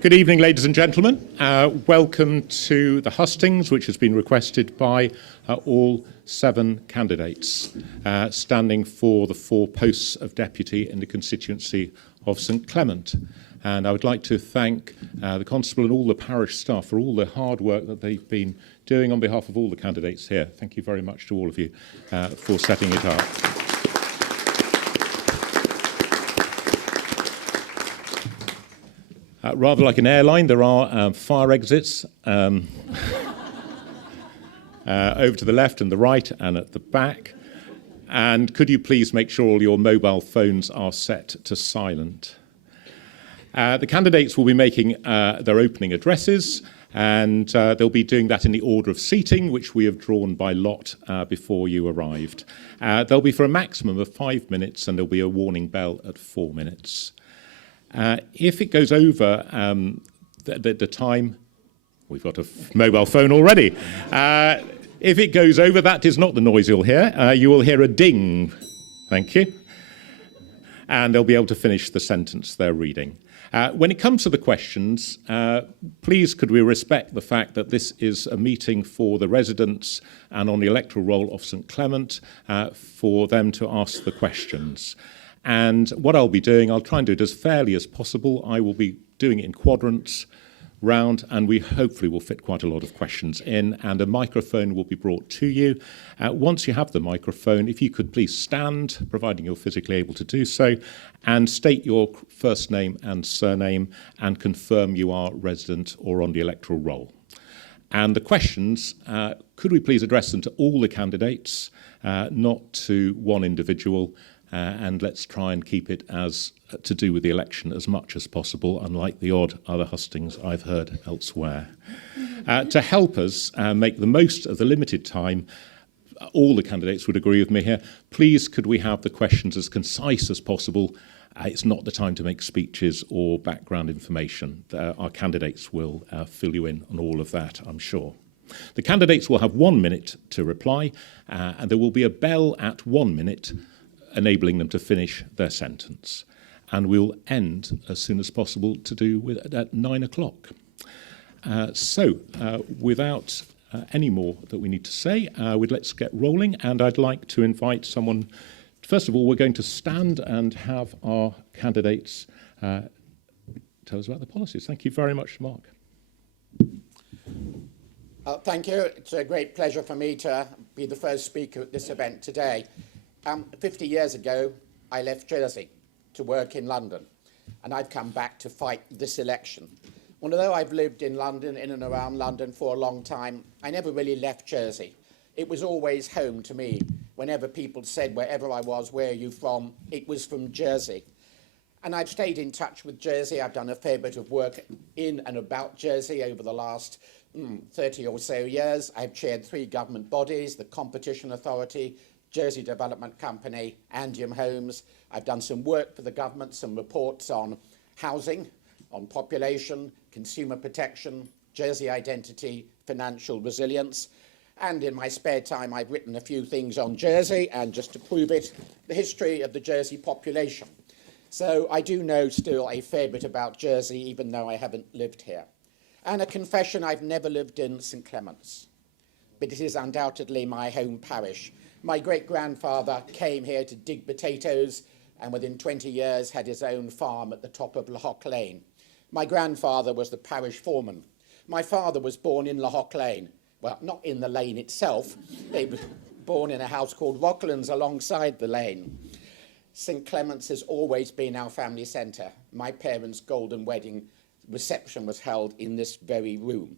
Good evening, ladies and gentlemen. Welcome to the Hustings, which has been requested by all 7 candidates standing for the 4 posts of deputy in the constituency of St Clement. And I would like to thank the constable and all the parish staff for all the hard work that they've been doing on behalf of all the candidates here. Thank you very much to all of you for setting it up. Rather like an airline, there are fire exits over to the left and the right and at the back. And could you please make sure all your mobile phones are set to silent? The candidates will be making their opening addresses, and they'll be doing that in the order of seating, which we have drawn by lot before you arrived. They'll be for a maximum of 5 minutes, and there'll be a warning bell at 4 minutes. If it goes over the time, we've got a mobile phone already. If it goes over, that is not the noise you'll hear. You will hear a ding. Thank you. And they'll be able to finish the sentence they're reading. When it comes to the questions, please could we respect the fact that this is a meeting for the residents and on the electoral roll of St Clement for them to ask the questions. And what I'll be doing, I'll try and do it as fairly as possible. I will be doing it in quadrants round, and we hopefully will fit quite a lot of questions in, and a microphone will be brought to you. Once you have the microphone, if you could please stand, providing you're physically able to do so, and state your first name and surname and confirm you are resident or on the electoral roll. And the questions, could we please address them to all the candidates, not to one individual, and let's try and keep it as to do with the election as much as possible, unlike the odd other hustings I've heard elsewhere. To help us make the most of the limited time, all the candidates would agree with me here, please could we have the questions as concise as possible. It's not the time to make speeches or background information. Our candidates will fill you in on all of that, I'm sure. The candidates will have 1 minute to reply, and there will be a bell at 1 minute, enabling them to finish their sentence. And we'll end as soon as possible to do with at 9 o'clock. Without any more that we need to say, let's get rolling. And I'd like to invite someone. First of all, we're going to stand and have our candidates tell us about the policies. Thank you very much, Mark. Thank you. It's a great pleasure for me to be the first speaker at this event today. 50 years ago, I left Jersey to work in London, and I've come back to fight this election. Although I've lived in London, in and around London for a long time, I never really left Jersey. It was always home to me. Whenever people said, wherever I was, where are you from, it was from Jersey. And I've stayed in touch with Jersey. I've done a fair bit of work in and about Jersey over the last 30 or so years. I've chaired 3 government bodies, the Competition Authority, Jersey Development Company, Andium Homes. I've done some work for the government, some reports on housing, on population, consumer protection, Jersey identity, financial resilience. And in my spare time, I've written a few things on Jersey, and just to prove it, the history of the Jersey population. So I do know still a fair bit about Jersey, even though I haven't lived here. And a confession, I've never lived in St Clement's, but it is undoubtedly my home parish. My great-grandfather came here to dig potatoes and within 20 years had his own farm at the top of Loch Lane. My grandfather was the parish foreman. My father was born in Loch Lane. Well, not in the lane itself. He was born in a house called Rocklands alongside the lane. St Clement's has always been our family centre. My parents' golden wedding reception was held in this very room.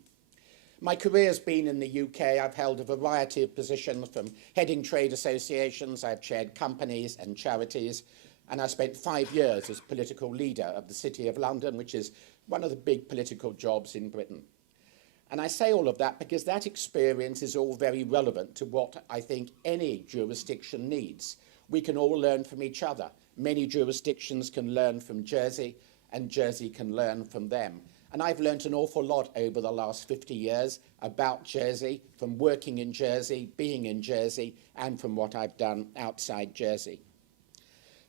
My career's been in the UK. I've held a variety of positions, from heading trade associations, I've chaired companies and charities, and I spent 5 years as political leader of the City of London, which is one of the big political jobs in Britain. And I say all of that because that experience is all very relevant to what I think any jurisdiction needs. We can all learn from each other. Many jurisdictions can learn from Jersey, and Jersey can learn from them. And I've learnt an awful lot over the last 50 years about Jersey, from working in Jersey, being in Jersey, and from what I've done outside Jersey.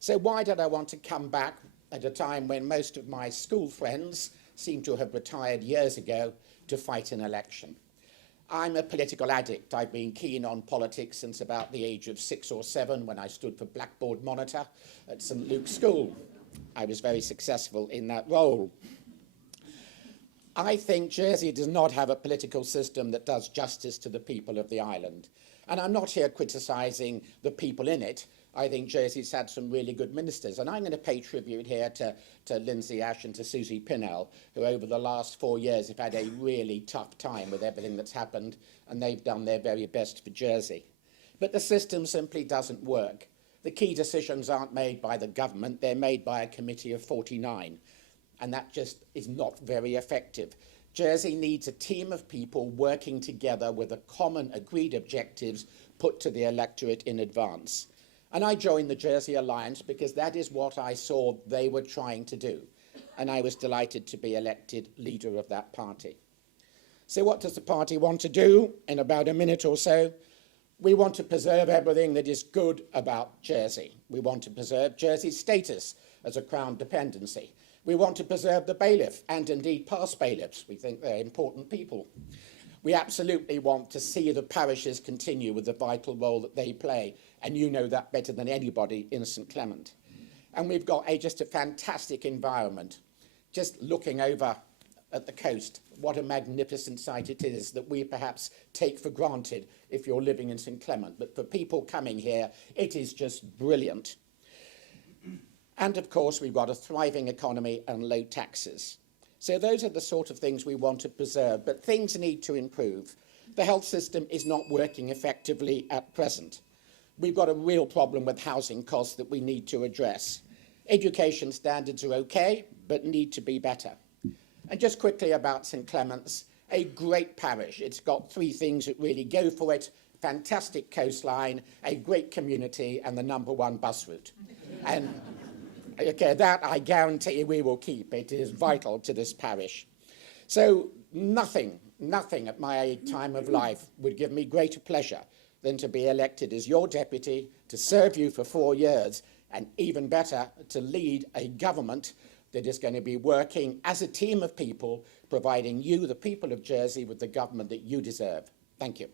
So why did I want to come back at a time when most of my school friends seem to have retired years ago to fight an election. I'm a political addict. I've been keen on politics since about the age of 6 or 7 when I stood for Blackboard Monitor at St Luke's School. I was very successful in that role. I think Jersey does not have a political system that does justice to the people of the island. And I'm not here criticising the people in it. I think Jersey's had some really good ministers. And I'm going to pay tribute here to Lindsay Ash and to Susie Pinnell, who over the last 4 years have had a really tough time with everything that's happened, and they've done their very best for Jersey. But the system simply doesn't work. The key decisions aren't made by the government, they're made by a committee of 49. And that just is not very effective. Jersey needs a team of people working together with a common agreed objectives put to the electorate in advance. And I joined the Jersey Alliance because that is what I saw they were trying to do. And I was delighted to be elected leader of that party. So what does the party want to do in about a minute or so? We want to preserve everything that is good about Jersey. We want to preserve Jersey's status as a Crown dependency. We want to preserve the bailiff and indeed past bailiffs. We think they're important people. We absolutely want to see the parishes continue with the vital role that they play, and you know that better than anybody in St Clement. And we've got just a fantastic environment. Just looking over at the coast, what a magnificent sight it is that we perhaps take for granted if you're living in St Clement. But for people coming here, it is just brilliant. And of course, we've got a thriving economy and low taxes. So those are the sort of things we want to preserve, but things need to improve. The health system is not working effectively at present. We've got a real problem with housing costs that we need to address. Education standards are okay, but need to be better. And just quickly about St Clement's, a great parish. It's got 3 things that really go for it: fantastic coastline, a great community, and the #1 bus route. And okay, that I guarantee we will keep. It is vital to this parish. So nothing at my time of life would give me greater pleasure than to be elected as your deputy, to serve you for 4 years, and even better, to lead a government that is going to be working as a team of people, providing you, the people of Jersey, with the government that you deserve. Thank you.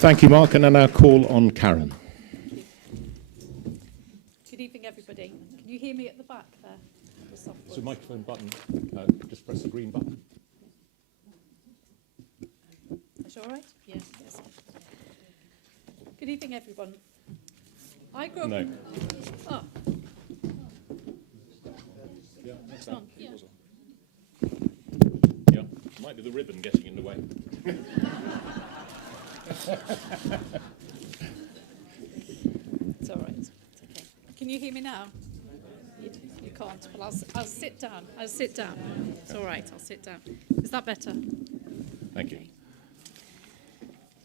Thank you, Mark. And I now call on Karen. Good evening, everybody. Can you hear me at the back there? So microphone button, just press the green button. Is that all right? Yes. Good evening, everyone. I grew up... No. Oh. Yeah, that's It's on, yeah. Yeah, might be the ribbon getting in the way. It's all right. It's okay. Can you hear me now? You can't. Well, I'll sit down. It's all right. I'll sit down. Is that better? Thank you. Okay.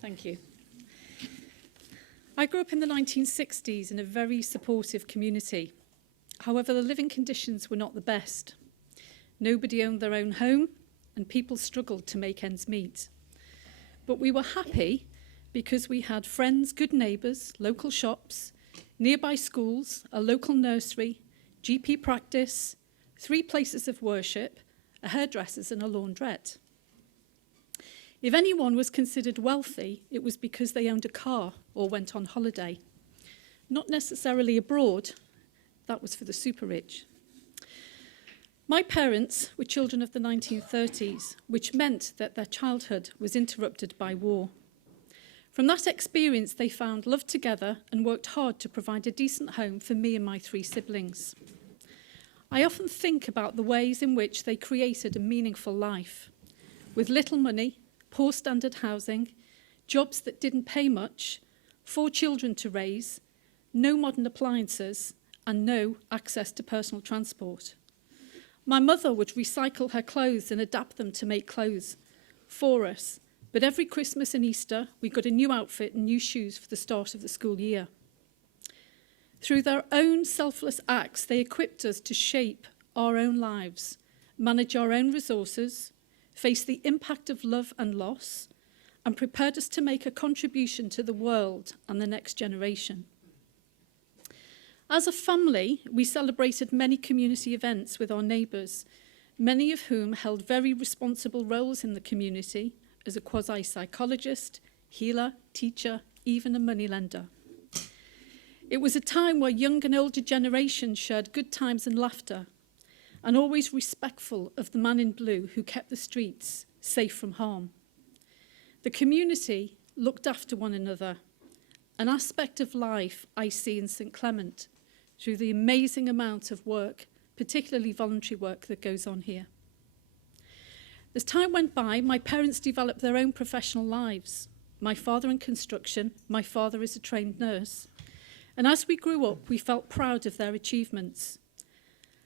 Thank you. I grew up in the 1960s in a very supportive community. However, the living conditions were not the best. Nobody owned their own home, and people struggled to make ends meet. But we were happy because we had friends, good neighbours, local shops, nearby schools, a local nursery, GP practice, 3 places of worship, a hairdresser's and a laundrette. If anyone was considered wealthy, it was because they owned a car or went on holiday. Not necessarily abroad, that was for the super rich. My parents were children of the 1930s, which meant that their childhood was interrupted by war. From that experience, they found love together and worked hard to provide a decent home for me and my 3 siblings. I often think about the ways in which they created a meaningful life, with little money, poor standard housing, jobs that didn't pay much, 4 children to raise, no modern appliances, and no access to personal transport. My mother would recycle her clothes and adapt them to make clothes for us, but every Christmas and Easter, we got a new outfit and new shoes for the start of the school year. Through their own selfless acts, they equipped us to shape our own lives, manage our own resources, face the impact of love and loss, and prepared us to make a contribution to the world and the next generation. As a family, we celebrated many community events with our neighbours, many of whom held very responsible roles in the community as a quasi-psychologist, healer, teacher, even a moneylender. It was a time where young and older generations shared good times and laughter, and always respectful of the man in blue who kept the streets safe from harm. The community looked after one another, an aspect of life I see in St Clement through the amazing amount of work, particularly voluntary work, that goes on here. As time went by, my parents developed their own professional lives. My father in construction, my father is a trained nurse. And as we grew up, we felt proud of their achievements.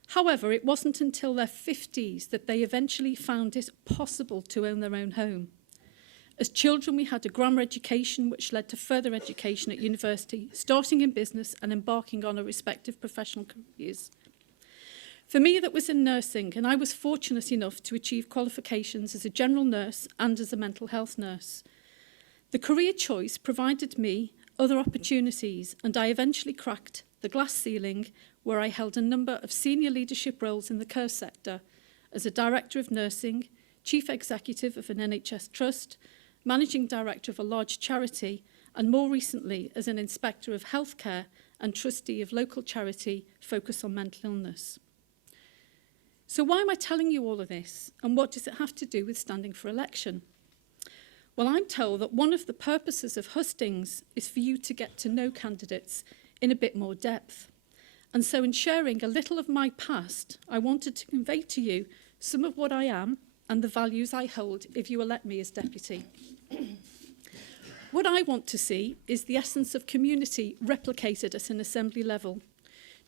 However, it wasn't until their 50s that they eventually found it possible to own their own home. As children, we had a grammar education which led to further education at university, starting in business and embarking on our respective professional careers. For me, that was in nursing, and I was fortunate enough to achieve qualifications as a general nurse and as a mental health nurse. The career choice provided me other opportunities, and I eventually cracked the glass ceiling where I held a number of senior leadership roles in the care sector as a director of nursing, chief executive of an NHS trust, managing director of a large charity, and more recently as an inspector of healthcare and trustee of local charity focused on mental illness. So why am I telling you all of this, and what does it have to do with standing for election? Well, I'm told that one of the purposes of Hustings is for you to get to know candidates in a bit more depth. And so in sharing a little of my past, I wanted to convey to you some of what I am and the values I hold if you elect me as deputy. What I want to see is the essence of community replicated at an assembly level,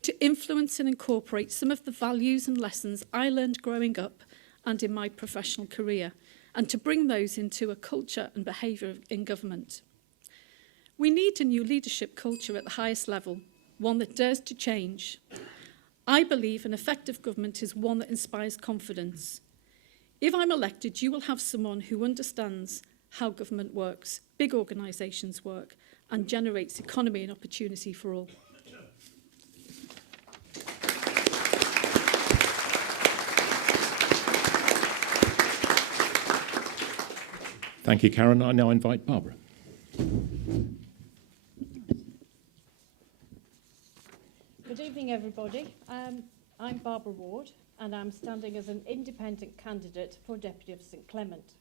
to influence and incorporate some of the values and lessons I learned growing up and in my professional career, and to bring those into a culture and behaviour in government. We need a new leadership culture at the highest level, one that dares to change. I believe an effective government is one that inspires confidence. If I'm elected, you will have someone who understands how government works, big organisations work, and generates economy and opportunity for all. Thank you, Karen. I now invite Barbara. Good evening, everybody. I'm Barbara Ward, and I'm standing as an independent candidate for Deputy of St Clement.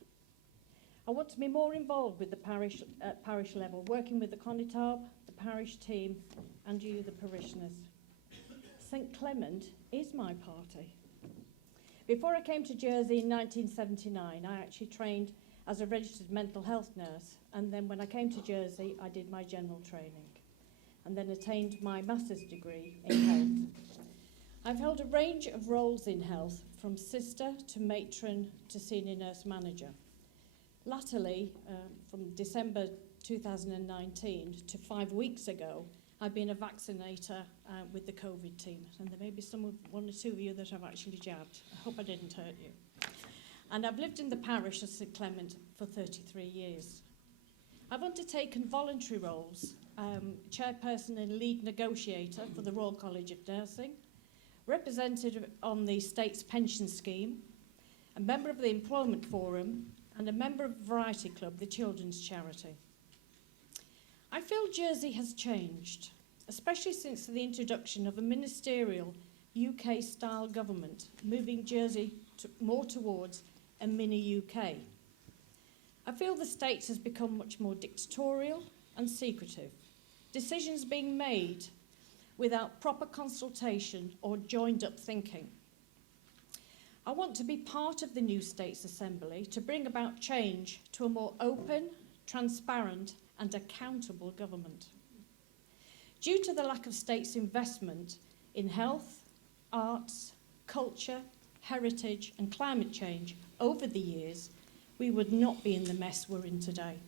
I want to be more involved with the parish at parish level, working with the Conitard, the parish team, and you, the parishioners. St Clement is my party. Before I came to Jersey in 1979, I actually trained as a registered mental health nurse, and then when I came to Jersey, I did my general training, and then attained my master's degree in health. I've held a range of roles in health, from sister to matron to senior nurse manager. Latterly, from December 2019 to 5 weeks ago, I've been a vaccinator with the COVID team, and there may be one or two of you that have actually jabbed. I hope I didn't hurt you. And I've lived in the parish of St Clement for 33 years. I've undertaken voluntary roles, chairperson and lead negotiator for the Royal College of Nursing, representative on the state's pension scheme, a member of the Employment Forum, and a member of Variety Club, the children's charity. I feel Jersey has changed, especially since the introduction of a ministerial UK-style government, moving Jersey more towards a mini UK. I feel the state has become much more dictatorial and secretive, decisions being made without proper consultation or joined-up thinking. I want to be part of the new States Assembly to bring about change to a more open, transparent and accountable government. Due to the lack of states' investment in health, arts, culture, heritage and climate change over the years, we would not be in the mess we're in today.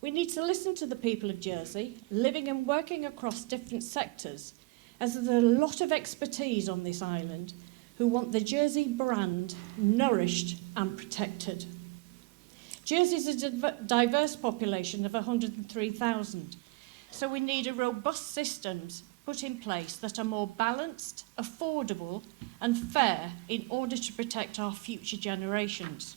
We need to listen to the people of Jersey, living and working across different sectors, as there's a lot of expertise on this island who want the Jersey brand nourished and protected. Jersey is a diverse population of 103,000, so we need a robust systems put in place that are more balanced, affordable and fair in order to protect our future generations.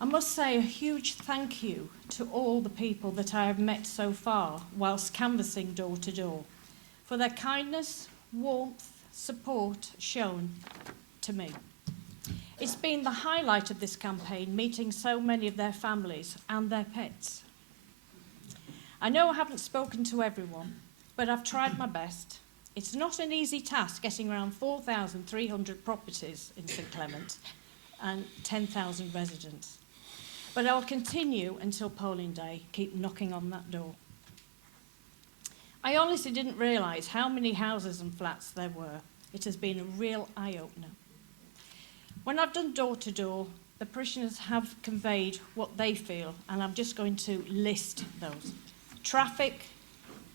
I must say a huge thank you to all the people that I have met so far whilst canvassing door to door for their kindness, warmth, support shown to me. It's been the highlight of this campaign, meeting so many of their families and their pets. I know I haven't spoken to everyone, but I've tried my best. It's not an easy task getting around 4,300 properties in St Clement and 10,000 residents. But I'll continue until polling day, keep knocking on that door. I honestly didn't realise how many houses and flats there were. It has been a real eye-opener. When I've done door to door, the parishioners have conveyed what they feel, and I'm just going to list those. Traffic,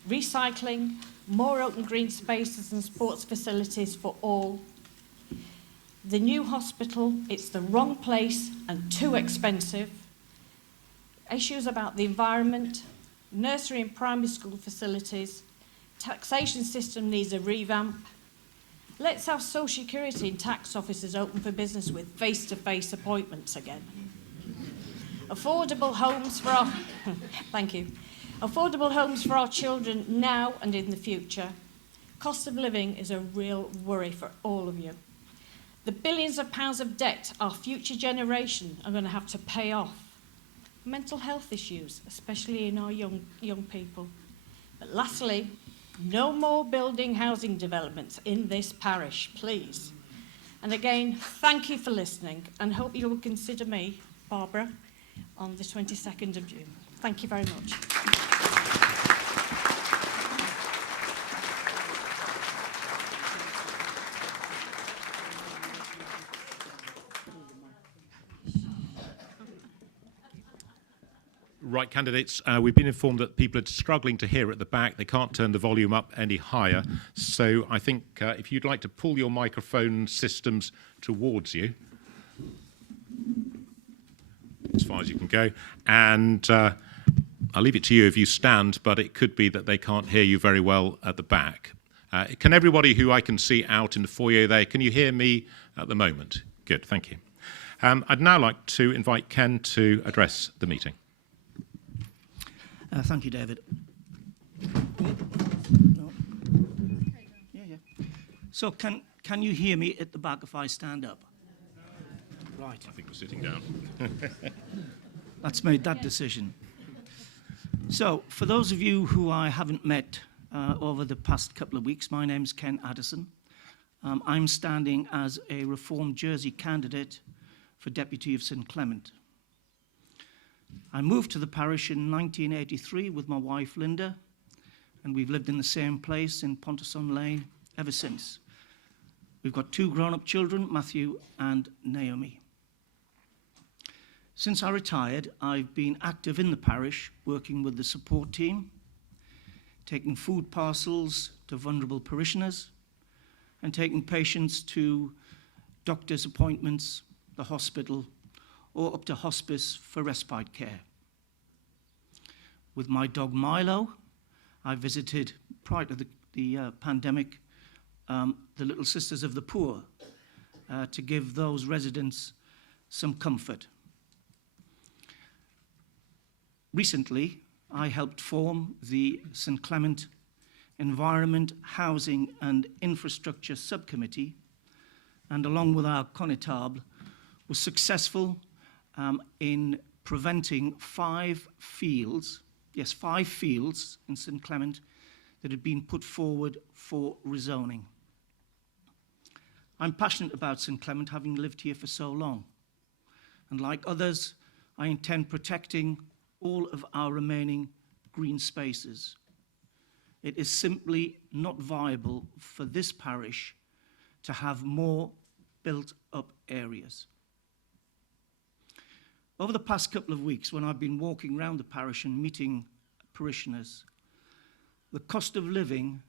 recycling, more open green spaces and sports facilities for all. The new hospital, it's the wrong place and too expensive. Issues about the environment, nursery and primary school facilities, taxation system needs a revamp. Let's have social security and tax offices open for business with face-to-face appointments again. Affordable homes for our thank you. Affordable homes for our children now and in the future. Cost of living is a real worry for all of you. The billions of pounds of debt our future generation are going to have to pay off. Mental health issues, especially in our young people. But lastly, no more building housing developments in this parish, please. And again, thank you for listening and hope you will consider me, Barbara, on the 22nd of June. Thank you very much. Right, candidates, we've been informed that people are struggling to hear at the back. They can't turn the volume up any higher. So I think if you'd like to pull your microphone systems towards you, as far as you can go. And I'll leave it to you if you stand, but it could be that they can't hear you very well at the back. Can everybody who I can see out in the foyer there, can you hear me at the moment? Good, thank you. I'd now like to invite Ken to address the meeting. Thank you, David. No. Yeah. So can you hear me at the back if I stand up? Right. I think we're sitting down. That's made that decision. So for those of you who I haven't met over the past couple of weeks, my name's Ken Addison. I'm standing as a Reform Jersey candidate for Deputy of St Clement. I moved to the parish in 1983 with my wife Linda, and we've lived in the same place in Pontyson Lane ever since. We've got 2 grown-up children, Matthew and Naomi. Since I retired, I've been active in the parish, working with the support team, taking food parcels to vulnerable parishioners, and taking patients to doctor's appointments, the hospital, or up to hospice for respite care. With my dog Milo, I visited, prior to the pandemic, the Little Sisters of the Poor to give those residents some comfort. Recently, I helped form the St Clement Environment, Housing and Infrastructure Subcommittee, and along with our connétable, was successful in preventing 5 fields in St Clement that had been put forward for rezoning. I'm passionate about St Clement, having lived here for so long. And like others, I intend protecting all of our remaining green spaces. It is simply not viable for this parish to have more built-up areas. Over the past couple of weeks, when I've been walking around the parish and meeting parishioners, the cost of living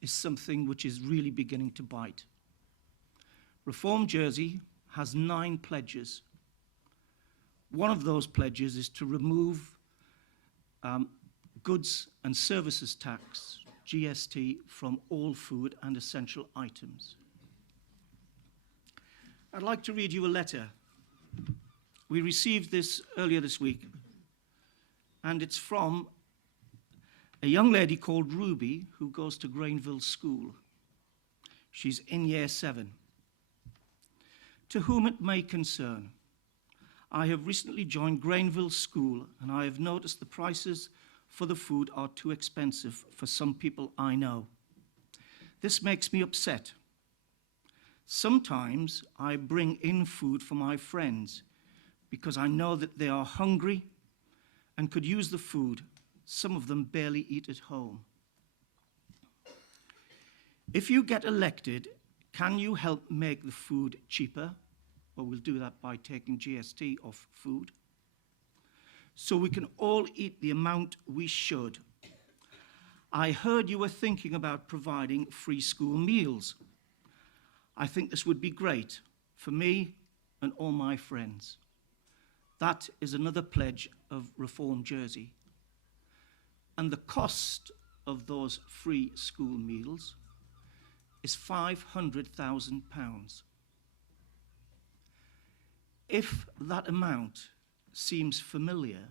is something which is really beginning to bite. Reform Jersey has 9 pledges. One of those pledges is to remove goods and services tax GST from all food and essential items. I'd like to read you a letter. We received this earlier this week, and it's from a young lady called Ruby who goes to Granville School. She's in year 7. To whom it may concern, I have recently joined Granville School, and I have noticed the prices for the food are too expensive for some people I know. This makes me upset. Sometimes I bring in food for my friends because I know that they are hungry and could use the food. Some of them barely eat at home. If you get elected, can you help make the food cheaper? Well, we'll do that by taking GST off food, so we can all eat the amount we should. I heard you were thinking about providing free school meals. I think this would be great for me and all my friends. That is another pledge of Reform Jersey. And the cost of those free school meals is £500,000. If that amount seems familiar,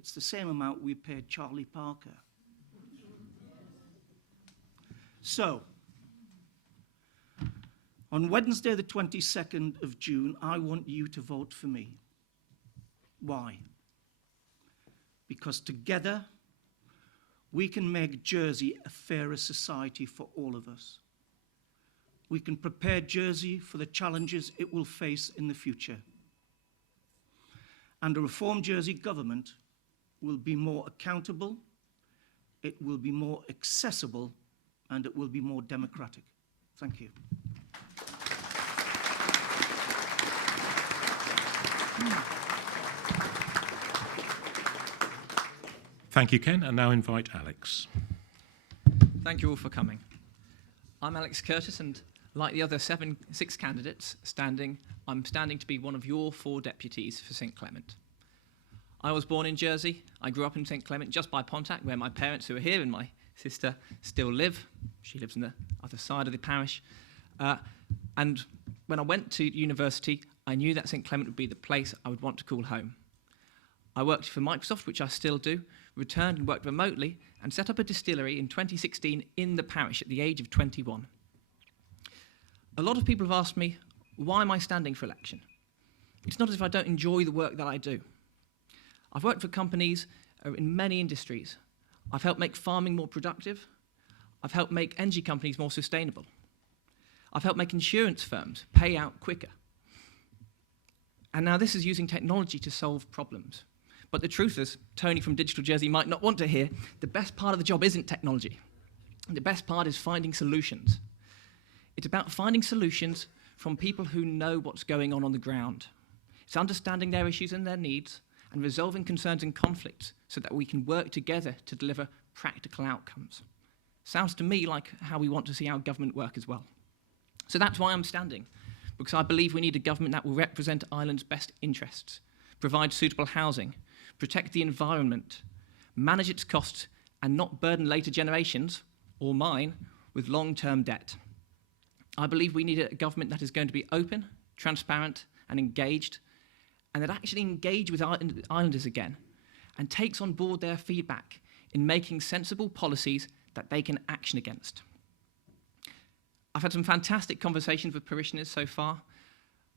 it's the same amount we paid Charlie Parker. So, on Wednesday the 22nd of June, I want you to vote for me. Why? Because together we can make Jersey a fairer society for all of us. We can prepare Jersey for the challenges it will face in the future. And a Reform Jersey government will be more accountable, it will be more accessible, and it will be more democratic. Thank you. Thank you, Ken, and now invite Alex. Thank you all for coming. I'm Alex Curtis, and like the other 6 candidates standing, I'm standing to be one of your 4 deputies for St Clement. I was born in Jersey. I grew up in St Clement just by Pontac, where my parents, who are here, and my sister still live. She lives on the other side of the parish. And when I went to university, I knew that St Clement would be the place I would want to call home. I worked for Microsoft, which I still do, returned and worked remotely, and set up a distillery in 2016 in the parish at the age of 21. A lot of people have asked me, why am I standing for election? It's not as if I don't enjoy the work that I do. I've worked for companies in many industries. I've helped make farming more productive. I've helped make energy companies more sustainable. I've helped make insurance firms pay out quicker. And now this is using technology to solve problems. But the truth is, Tony from Digital Jersey might not want to hear, the best part of the job isn't technology. The best part is finding solutions. It's about finding solutions from people who know what's going on the ground. It's understanding their issues and their needs and resolving concerns and conflicts so that we can work together to deliver practical outcomes. Sounds to me like how we want to see our government work as well. So that's why I'm standing, because I believe we need a government that will represent Ireland's best interests, provide suitable housing, protect the environment, manage its costs, and not burden later generations, or mine, with long-term debt. I believe we need a government that is going to be open, transparent, and engaged, and that actually engage with Islanders again, and takes on board their feedback in making sensible policies that they can action against. I've had some fantastic conversations with parishioners so far.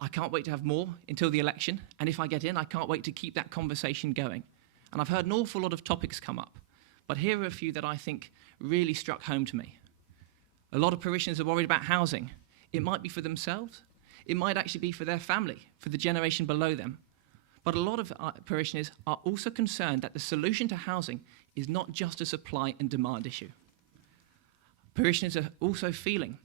I can't wait to have more until the election, and if I get in, I can't wait to keep that conversation going. And I've heard an awful lot of topics come up, but here are a few that I think really struck home to me. A lot of parishioners are worried about housing. It might be for themselves. It might actually be for their family, for the generation below them. But a lot of parishioners are also concerned that the solution to housing is not just a supply and demand issue. Parishioners are also feeling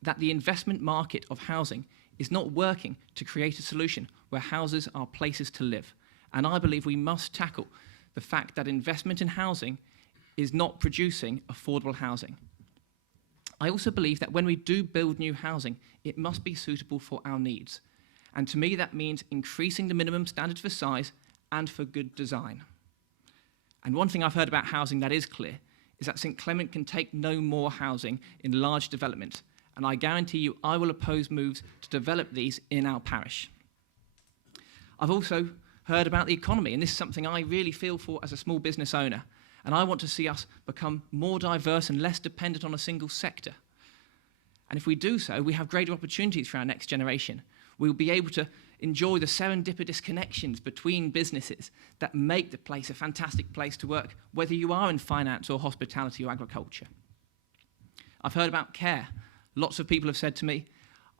that the investment market of housing is not working to create a solution where houses are places to live. And I believe we must tackle the fact that investment in housing is not producing affordable housing. I also believe that when we do build new housing, it must be suitable for our needs. And to me, that means increasing the minimum standards for size and for good design. And one thing I've heard about housing that is clear is that St Clement can take no more housing in large developments, and I guarantee you I will oppose moves to develop these in our parish. I've also heard about the economy, and this is something I really feel for as a small business owner, and I want to see us become more diverse and less dependent on a single sector. And if we do so, we have greater opportunities for our next generation. We will be able to enjoy the serendipitous connections between businesses that make the place a fantastic place to work, whether you are in finance or hospitality or agriculture. I've heard about care. Lots of people have said to me,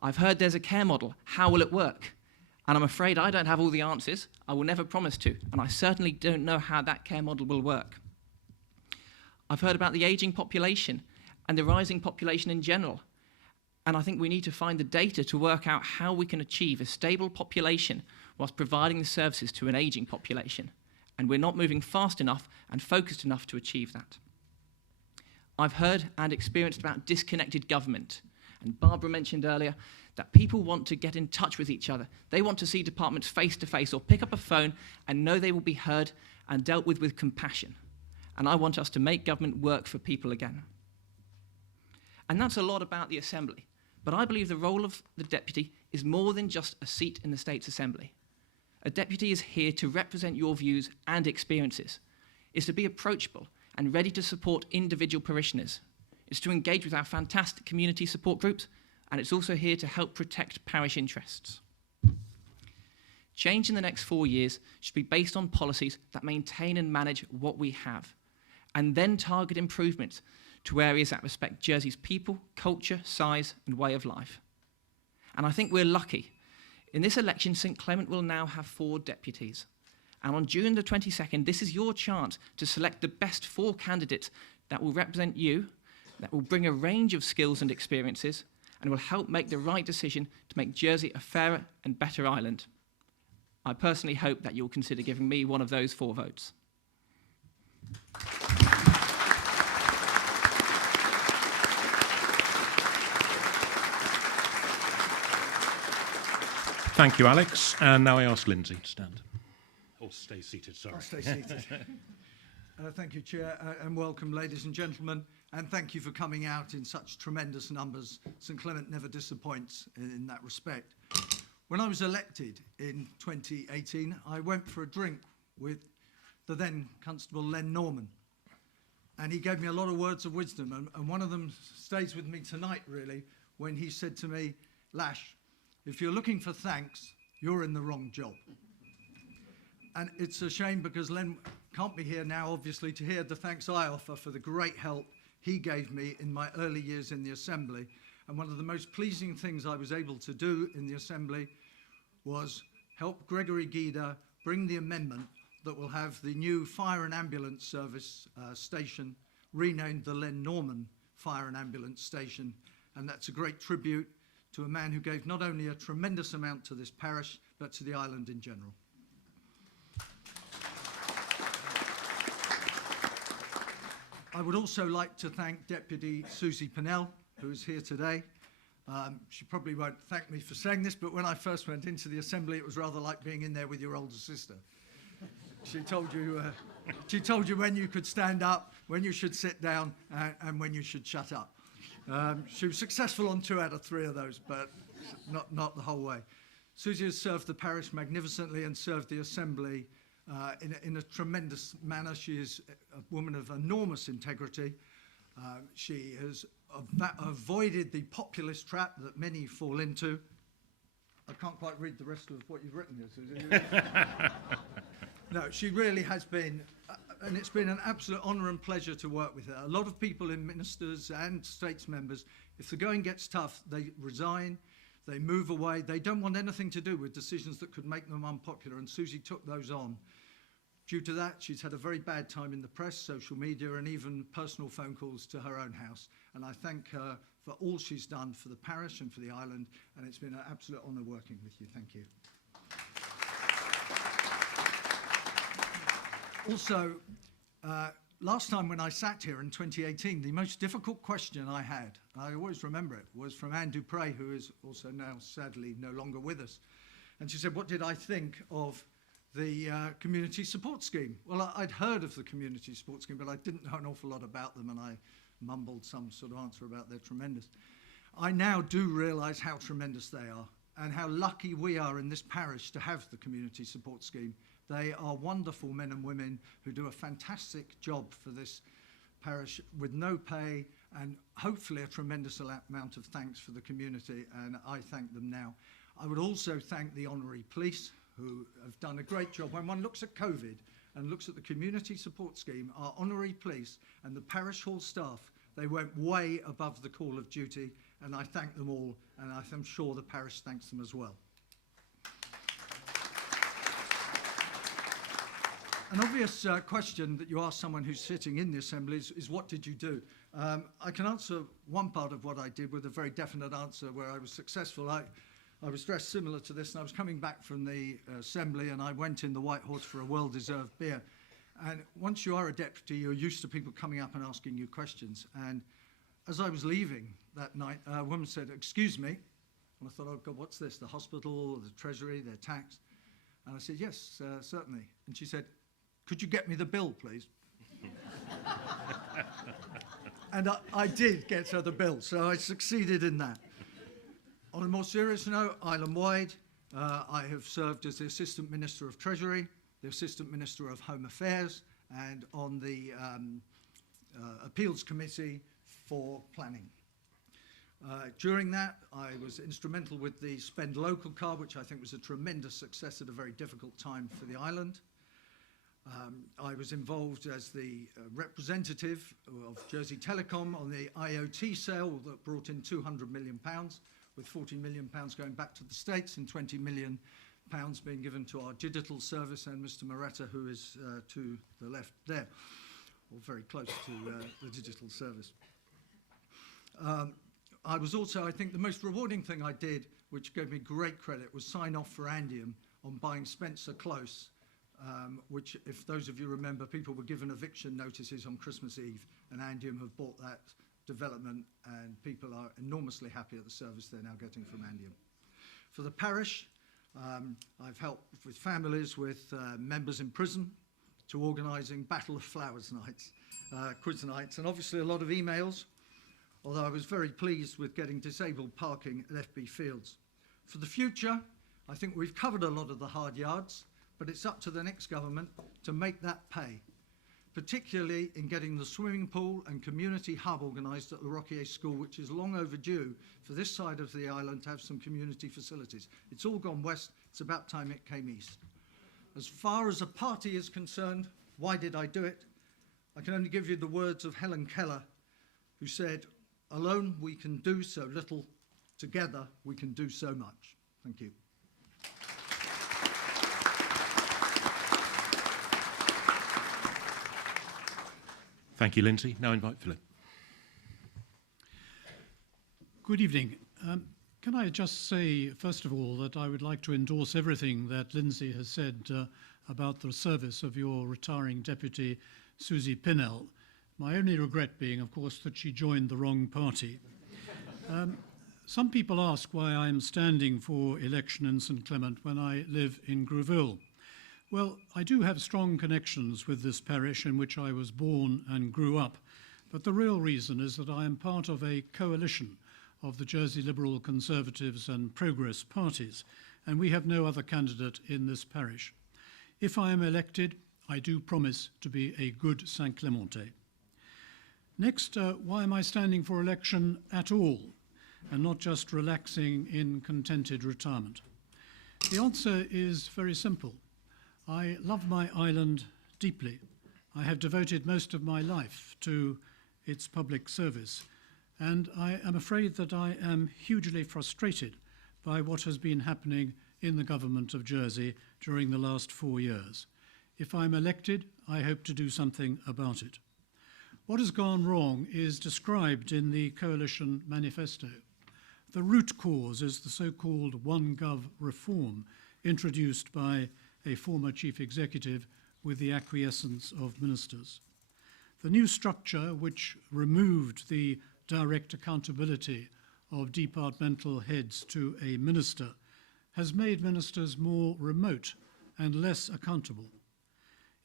I've heard there's a care model. How will it work? And I'm afraid I don't have all the answers. I will never promise to, and I certainly don't know how that care model will work. I've heard about the ageing population and the rising population in general. And I think we need to find the data to work out how we can achieve a stable population whilst providing the services to an ageing population. And we're not moving fast enough and focused enough to achieve that. I've heard and experienced about disconnected government. And Barbara mentioned earlier that people want to get in touch with each other. They want to see departments face to face or pick up a phone and know they will be heard and dealt with compassion. And I want us to make government work for people again. And that's a lot about the Assembly. But I believe the role of the deputy is more than just a seat in the State's Assembly. A deputy is here to represent your views and experiences. It's to be approachable and ready to support individual parishioners. It's to engage with our fantastic community support groups, and it's also here to help protect parish interests. Change in the next 4 years should be based on policies that maintain and manage what we have, and then target improvements to areas that respect Jersey's people, culture, size, and way of life. And I think we're lucky. In this election, St Clement will now have 4 deputies. And on June the 22nd, this is your chance to select the best 4 candidates that will represent you, that will bring a range of skills and experiences, and will help make the right decision to make Jersey a fairer and better island. I personally hope that you'll consider giving me one of those 4 votes. Thank you, Alex. And now I ask Lindsay to stand. Or stay seated, sorry. I'll stay seated. Thank you, Chair, and welcome, ladies and gentlemen, and thank you for coming out in such tremendous numbers. St Clement never disappoints in that respect. When I was elected in 2018, I went for a drink with the then Constable Len Norman, and he gave me a lot of words of wisdom, and one of them stays with me tonight, really, when he said to me, Lash, if you're looking for thanks, you're in the wrong job. And it's a shame because Len can't be here now, obviously, to hear the thanks I offer for the great help he gave me in my early years in the Assembly. And one of the most pleasing things I was able to do in the Assembly was help Gregory Guida bring the amendment that will have the new Fire and Ambulance Service station renamed the Len Norman Fire and Ambulance Station. And that's a great tribute to a man who gave not only a tremendous amount to this parish, but to the island in general. I would also like to thank Deputy Susie Pennell, who is here today. She probably won't thank me for saying this, but when I first went into the Assembly, it was rather like being in there with your older sister. She told you when you could stand up, when you should sit down, and when you should shut up. She was successful on 2 out of 3 of those, but not the whole way. Susie has served the parish magnificently and served the Assembly in a tremendous manner. She is a woman of enormous integrity. She has avoided the populist trap that many fall into. I can't quite read the rest of what you've written here, Susie. No, she really has been, and it's been an absolute honour and pleasure to work with her. A lot of people in ministers and states members, if the going gets tough, they resign, they move away. They don't want anything to do with decisions that could make them unpopular, and Susie took those on. Due to that, she's had a very bad time in the press, social media, and even personal phone calls to her own house. And I thank her for all she's done for the parish and for the island, and it's been an absolute honour working with you. Thank you. Also, last time when I sat here in 2018, the most difficult question I had, I always remember it, was from Anne Dupre, who is also now sadly no longer with us. And she said, what did I think of the community support scheme. Well, I'd heard of the community support scheme, but I didn't know an awful lot about them, and I mumbled some sort of answer about they're tremendous. I now do realise how tremendous they are and how lucky we are in this parish to have the community support scheme. They are wonderful men and women who do a fantastic job for this parish with no pay and hopefully a tremendous amount of thanks for the community, and I thank them now. I would also thank the honorary police who have done a great job. When one looks at COVID and looks at the community support scheme, our honorary police and the parish hall staff, they went way above the call of duty, and I thank them all, and I'm sure the parish thanks them as well. An obvious question that you ask someone who's sitting in the assembly is what did you do? I can answer one part of what I did with a very definite answer where I was successful. I was dressed similar to this, and I was coming back from the assembly, and I went in the White Horse for a well-deserved beer. And once you are a deputy, you're used to people coming up and asking you questions. And as I was leaving that night, a woman said, "Excuse me." And I thought, oh God, what's this? The hospital, the treasury, their tax? And I said, "Yes, certainly." And she said, "Could you get me the bill, please?" And I did get her the bill, so I succeeded in that. On a more serious note, island-wide, I have served as the Assistant Minister of Treasury, the Assistant Minister of Home Affairs, and on the Appeals Committee for Planning. During that, I was instrumental with the Spend Local card, which I think was a tremendous success at a very difficult time for the island. I was involved as the representative of Jersey Telecom on the IoT sale that brought in £200 million, with £40 million going back to the States and £20 million being given to our digital service, and Mr. Moretta, who is to the left there, or very close to the digital service. I was also, I think, the most rewarding thing I did, which gave me great credit, was sign off for Andium on buying Spencer Close, which, if those of you remember, people were given eviction notices on Christmas Eve, and Andium have bought that development, and people are enormously happy at the service they're now getting from Andium. For the parish, I've helped with families with members in prison to organising Battle of Flowers nights, quiz nights, and obviously a lot of emails, although I was very pleased with getting disabled parking at FB Fields. For the future, I think we've covered a lot of the hard yards, but it's up to the next government to make that pay, particularly in getting the swimming pool and community hub organised at the Rockier School, which is long overdue for this side of the island to have some community facilities. It's all gone west, it's about time it came east. As far as a party is concerned, why did I do it? I can only give you the words of Helen Keller, who said, "Alone we can do so little, together we can do so much." Thank you. Thank you, Lindsay. Now invite Philip. Good evening. Can I just say, first of all, that I would like to endorse everything that Lindsay has said about the service of your retiring deputy, Susie Pinnell. My only regret being, of course, that she joined the wrong party. Some people ask why I am standing for election in St Clement when I live in Greville. Well, I do have strong connections with this parish in which I was born and grew up, but the real reason is that I am part of a coalition of the Jersey Liberal, Conservatives and Progress parties, and we have no other candidate in this parish. If I am elected, I do promise to be a good St Clemente. Next, why am I standing for election at all, and not just relaxing in contented retirement? The answer is very simple. I love my island deeply. I have devoted most of my life to its public service, and I am afraid that I am hugely frustrated by what has been happening in the government of Jersey during the last 4 years. If I'm elected, I hope to do something about it. What has gone wrong is described in the Coalition Manifesto. The root cause is the so-called OneGov reform introduced by a former chief executive with the acquiescence of ministers. The new structure, which removed the direct accountability of departmental heads to a minister, has made ministers more remote and less accountable.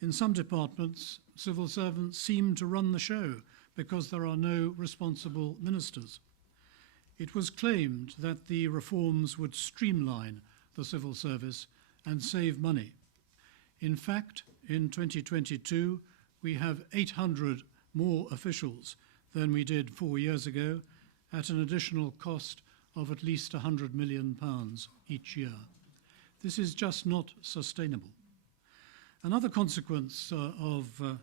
In some departments, civil servants seem to run the show because there are no responsible ministers. It was claimed that the reforms would streamline the civil service and save money. In fact, in 2022, we have 800 more officials than we did 4 years ago, at an additional cost of at least £100 million each year. This is just not sustainable. Another consequence of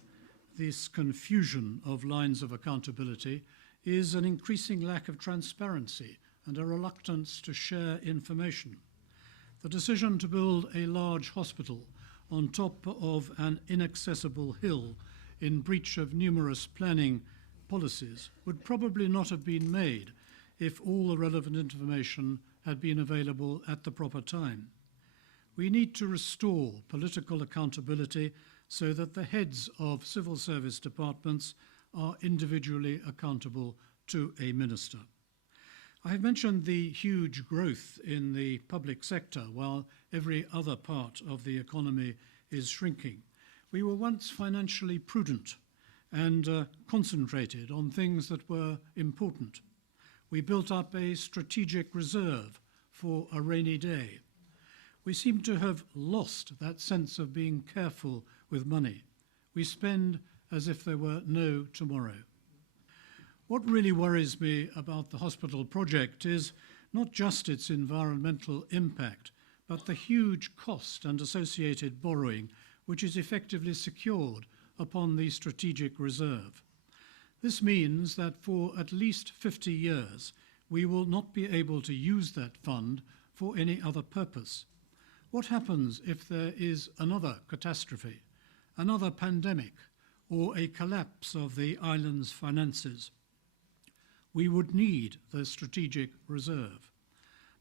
this confusion of lines of accountability is an increasing lack of transparency and a reluctance to share information. The decision to build a large hospital on top of an inaccessible hill in breach of numerous planning policies would probably not have been made if all the relevant information had been available at the proper time. We need to restore political accountability so that the heads of civil service departments are individually accountable to a minister. I have mentioned the huge growth in the public sector while every other part of the economy is shrinking. We were once financially prudent and concentrated on things that were important. We built up a strategic reserve for a rainy day. We seem to have lost that sense of being careful with money. We spend as if there were no tomorrow. What really worries me about the hospital project is not just its environmental impact, but the huge cost and associated borrowing which is effectively secured upon the strategic reserve. This means that for at least 50 years, we will not be able to use that fund for any other purpose. What happens if there is another catastrophe, another pandemic, or a collapse of the island's finances? We would need the strategic reserve.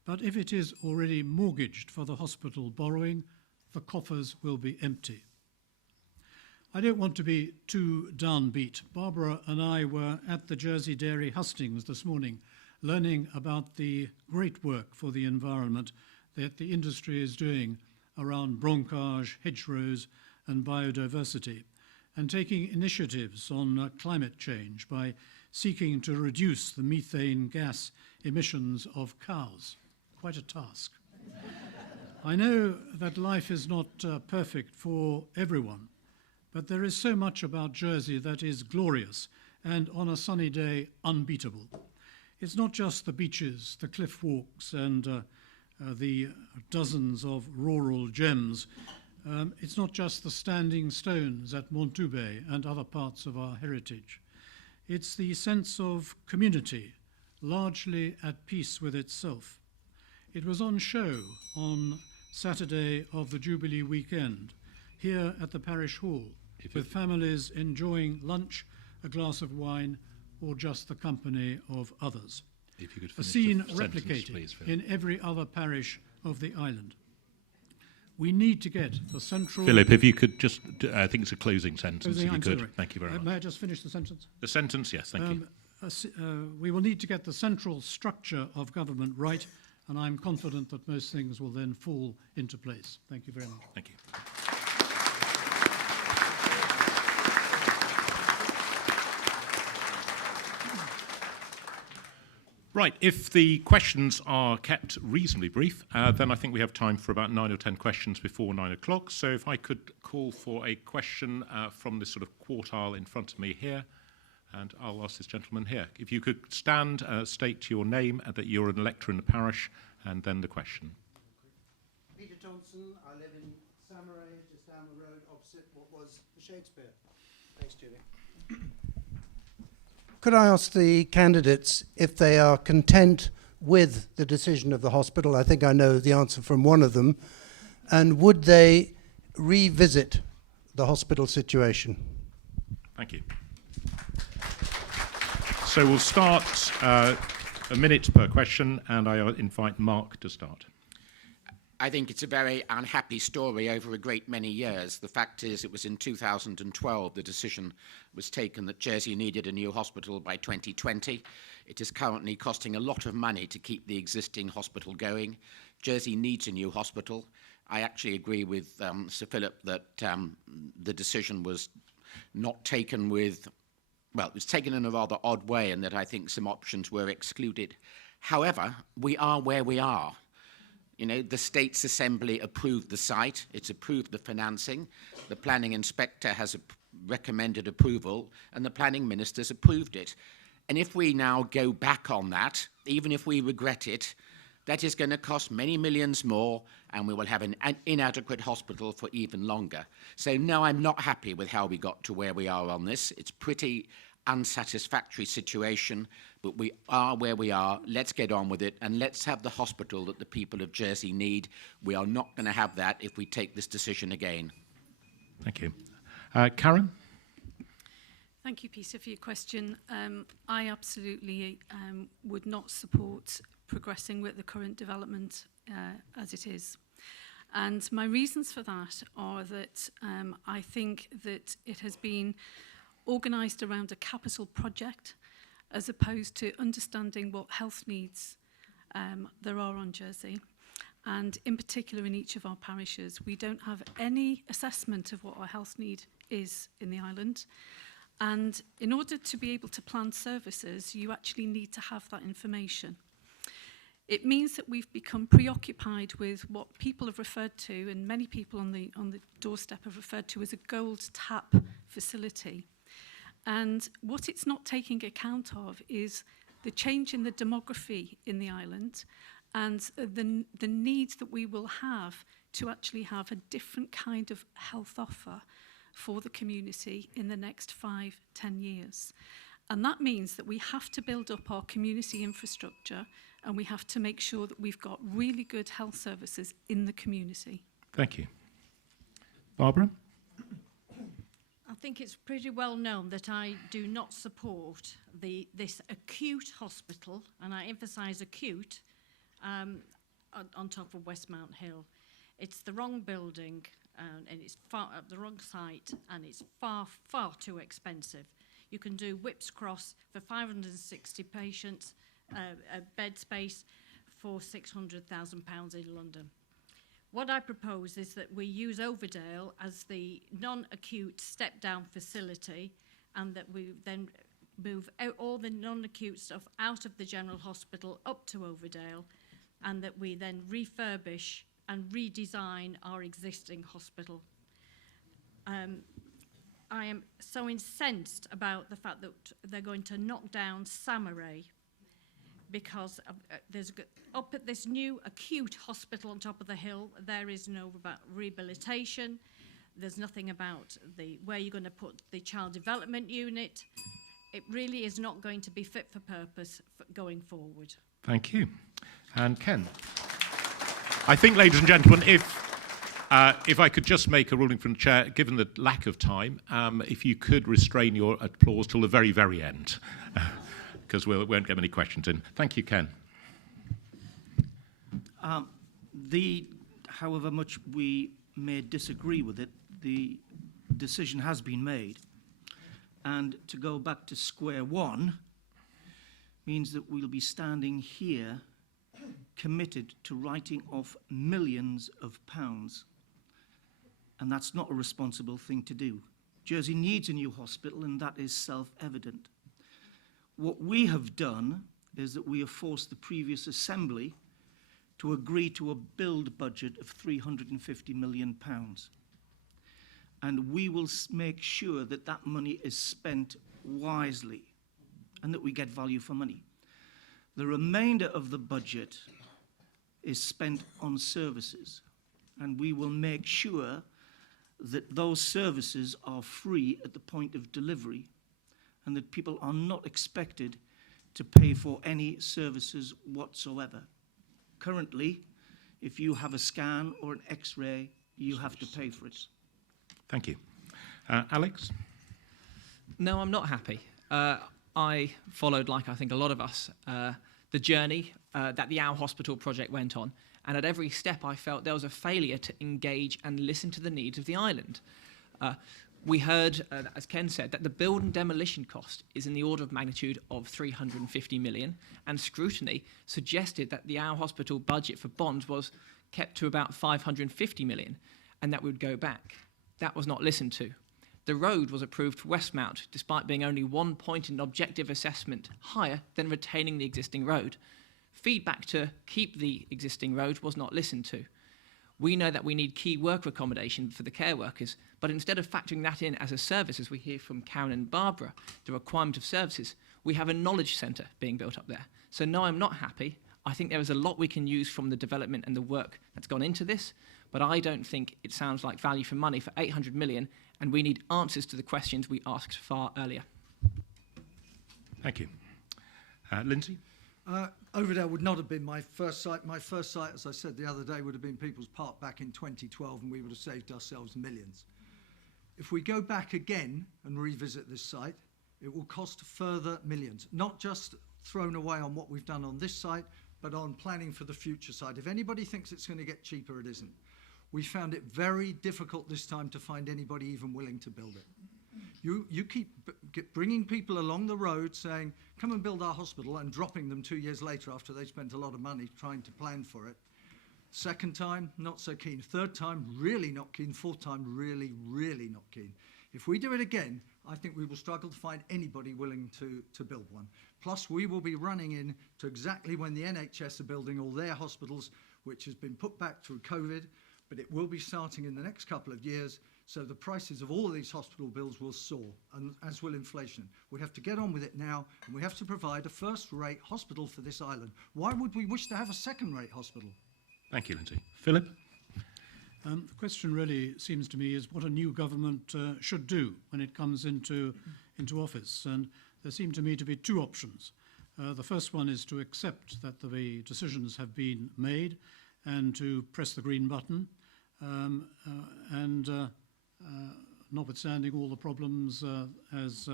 But if it is already mortgaged for the hospital borrowing, the coffers will be empty. I don't want to be too downbeat. Barbara and I were at the Jersey Dairy Hustings this morning, learning about the great work for the environment that the industry is doing around broncage, hedgerows, and biodiversity, and taking initiatives on climate change by seeking to reduce the methane gas emissions of cows. Quite a task. I know that life is not perfect for everyone, but there is so much about Jersey that is glorious and, on a sunny day, unbeatable. It's not just the beaches, the cliff walks, and the dozens of rural gems. It's not just the standing stones at Montube and other parts of our heritage. It's the sense of community, largely at peace with itself. It was on show on Saturday of the Jubilee weekend, here at the Parish Hall, with families enjoying lunch, a glass of wine, or just the company of others. If you could A finish scene the sentence, replicated please, Philip. in every other parish of the island. We need to get the central... Philip, if you could just, I think it's a closing sentence, if you I'm could. sorry. Thank you very much. May I just finish the sentence? The sentence, yes, thank you. We will need to get the central structure of government right, and I'm confident that most things will then fall into place. Thank you very much. Thank you. Right, if the questions are kept reasonably brief, then I think we have time for about 9 or 10 questions before 9 o'clock. So if I could call for a question from this sort of quartile in front of me here, and I'll ask this gentleman here. If you could stand, state your name, that you're an elector in the parish, and then the question. Peter Thompson, I live in Samaray, just down the road opposite what was the Shakespeare. Thanks, Julie. Could I ask the candidates if they are content with the decision of the hospital? I think I know the answer from one of them. And would they revisit the hospital situation? Thank you. So we'll start a minute per question, and I invite Mark to start. I think it's a very unhappy story over a great many years. The fact is, it was in 2012 the decision was taken that Jersey needed a new hospital by 2020. It is currently costing a lot of money to keep the existing hospital going. Jersey needs a new hospital. I actually agree with Sir Philip that the decision was not taken with, well, it was taken in a rather odd way, and that I think some options were excluded. However, we are where we are. You know, the States Assembly approved the site, it's approved the financing, the planning inspector has recommended approval, and the planning minister's approved it. And if we now go back on that, even if we regret it, that is going to cost many millions more, and we will have an inadequate hospital for even longer. So no, I'm not happy with how we got to where we are on this. It's pretty unsatisfactory situation, but we are where we are. Let's get on with it, and let's have the hospital that the people of Jersey need. We are not going to have that if we take this decision again. Thank you. Karen? Thank you, Peter, for your question. I absolutely would not support progressing with the current development as it is. And my reasons for that are that I think that it has been organised around a capital project as opposed to understanding what health needs there are on Jersey. And in particular in each of our parishes, we don't have any assessment of what our health need is in the island. And in order to be able to plan services, you actually need to have that information. It means that we've become preoccupied with what people have referred to, and many people on the doorstep have referred to as a gold tap facility. And what it's not taking account of is the change in the demography in the island and the needs that we will have to actually have a different kind of health offer for the community in the next 5-10 years. And that means that we have to build up our community infrastructure, and we have to make sure that we've got really good health services in the community. Thank you. Barbara? I think it's pretty well known that I do not support this acute hospital, and I emphasise acute, on top of Westmount Hill. It's the wrong building, and it's far at the wrong site, and it's far, far too expensive. You can do Whipps Cross for 560 patients, a bed space for £600,000 in London. What I propose is that we use Overdale as the non-acute step-down facility, and that we then move all the non-acute stuff out of the general hospital up to Overdale, and that we then refurbish and redesign our existing hospital. I am so incensed about the fact that they're going to knock down Samaray, because there's up at this new acute hospital on top of the hill, there is no about rehabilitation. There's nothing about where you're going to put the child development unit. It really is not going to be fit for purpose going forward. Thank you. And Ken? I think, ladies and gentlemen, if I could just make a ruling from the chair, given the lack of time, if you could restrain your applause till the very, very end, because we won't get many questions in. Thank you, Ken. However much we may disagree with it, the decision has been made. And to go back to square one means that we'll be standing here committed to writing off millions of pounds. And that's not a responsible thing to do. Jersey needs a new hospital, and that is self-evident. What we have done is that we have forced the previous Assembly to agree to a build budget of £350 million. And we will make sure that that money is spent wisely and that we get value for money. The remainder of the budget is spent on services, and we will make sure that those services are free at the point of delivery, and that people are not expected to pay for any services whatsoever. Currently, if you have a scan or an X-ray, you have to pay for it. Thank you. Alex? No, I'm not happy. I followed, like I think a lot of us, the journey that the Owl Hospital project went on, And at every step, I felt there was a failure to engage and listen to the needs of the island. We heard, as Ken said, that the build and demolition cost is in the order of magnitude of 350 million, and scrutiny suggested that the Our Hospital budget for bonds was kept to about 550 million, and that would go back. That was not listened to. The road was approved for Westmount, despite being only 1 point in objective assessment higher than retaining the existing road. Feedback to keep the existing road was not listened to. We know that we need key worker accommodation for the care workers, but instead of factoring that in as a service, as we hear from Karen and Barbara, the requirement of services, we have a knowledge centre being built up there. So no, I'm not happy. I think there is a lot we can use from the development and the work that's gone into this, but I don't think it sounds like value for money for 800 million, and we need answers to the questions we asked far earlier. Thank you. Lindsay? Overdale would not have been my first site. My first site, as I said the other day, would have been People's Park back in 2012, and we would have saved ourselves millions. If we go back again and revisit this site, it will cost further millions, not just thrown away on what we've done on this site, but on planning for the future site. If anybody thinks it's going to get cheaper, it isn't. We found it very difficult this time to find anybody even willing to build it. You keep bringing people along the road saying, come and build our hospital, and dropping them 2 years later after they spent a lot of money trying to plan for it. Second time, not so keen. Third time, really not keen. Fourth time, really, really not keen. If we do it again, I think we will struggle to find anybody willing to build one. Plus, we will be running in to exactly when the NHS are building all their hospitals, which has been put back through COVID, but it will be starting in the next couple of years. So the prices of all of these hospital bills will soar, and as will inflation. We have to get on with it now, and we have to provide a first-rate hospital for this island. Why would we wish to have a second-rate hospital? Thank you, Lindsay. Philip? The question really seems to me is what a new government should do when it comes into office. And there seem to me to be two options. The first one is to accept that the decisions have been made and to press the green button. Notwithstanding all the problems as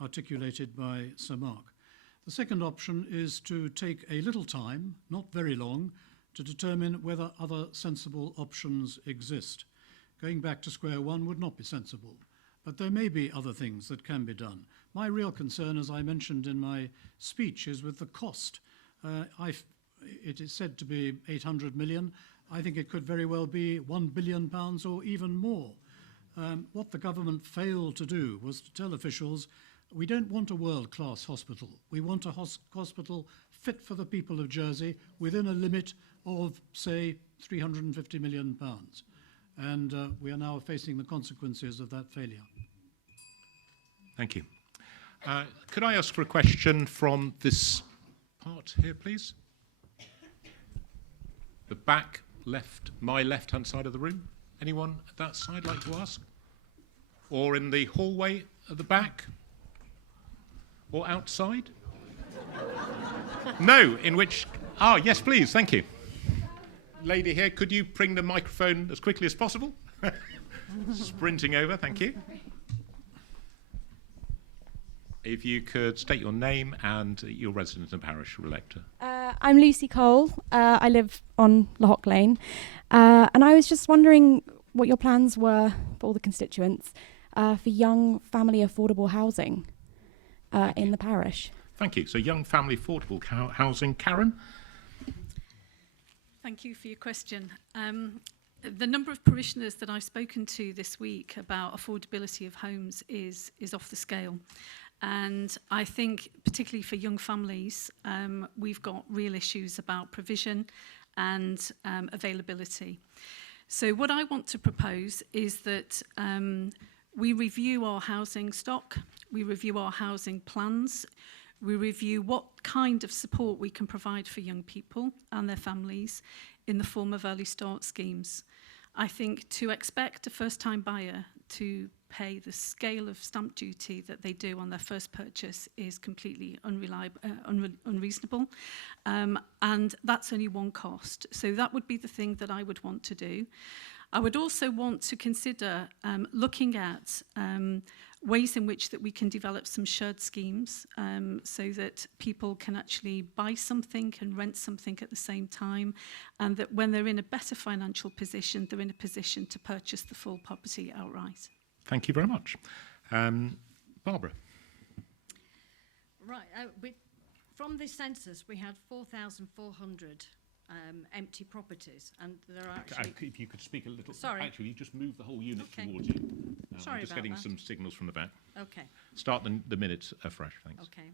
articulated by Sir Mark. The second option is to take a little time, not very long, to determine whether other sensible options exist. Going back to square one would not be sensible, but there may be other things that can be done. My real concern, as I mentioned in my speech, is with the cost. It is said to be 800 million. I think it could very well be £1 billion or even more. What the government failed to do was to tell officials, we don't want a world-class hospital. We want a hospital fit for the people of Jersey within a limit of, say, £350 million. And we are now facing the consequences of that failure. Thank you. Could I ask for a question from this part here, please? The back left, my left-hand side of the room. Anyone at that side like to ask? Or in the hallway at the back? Or outside? No, in which... Ah, yes, please, thank you. Lady here, could you bring the microphone as quickly as possible? Sprinting over, thank you. If you could state your name and your residence and parish elector. I'm Lucy Cole. I live on Lohock Lane. And I was just wondering what your plans were for all the constituents for young family affordable housing in the parish. Thank you. So young family affordable housing. Karen? Thank you for your question. The number of parishioners that I've spoken to this week about affordability of homes is off the scale. And I think, particularly for young families, we've got real issues about provision and availability. So what I want to propose is that we review our housing stock, we review our housing plans, we review what kind of support we can provide for young people and their families in the form of early start schemes. I think to expect a first-time buyer to pay the scale of stamp duty that they do on their first purchase is completely unreasonable. And that's only one cost. So that would be the thing that I would want to do. I would also want to consider looking at ways in which that we can develop some shared schemes so that people can actually buy something and rent something at the same time, and that when they're in a better financial position, they're in a position to purchase the full property outright. Thank you very much. Barbara. Right, from this census we had 4,400 empty properties, and there are actually... If you could speak a little... Sorry. Actually, you just move the whole unit Okay. towards you. Sorry I'm just about getting that. some signals from the back. Okay. Start the minutes afresh, thanks. Okay.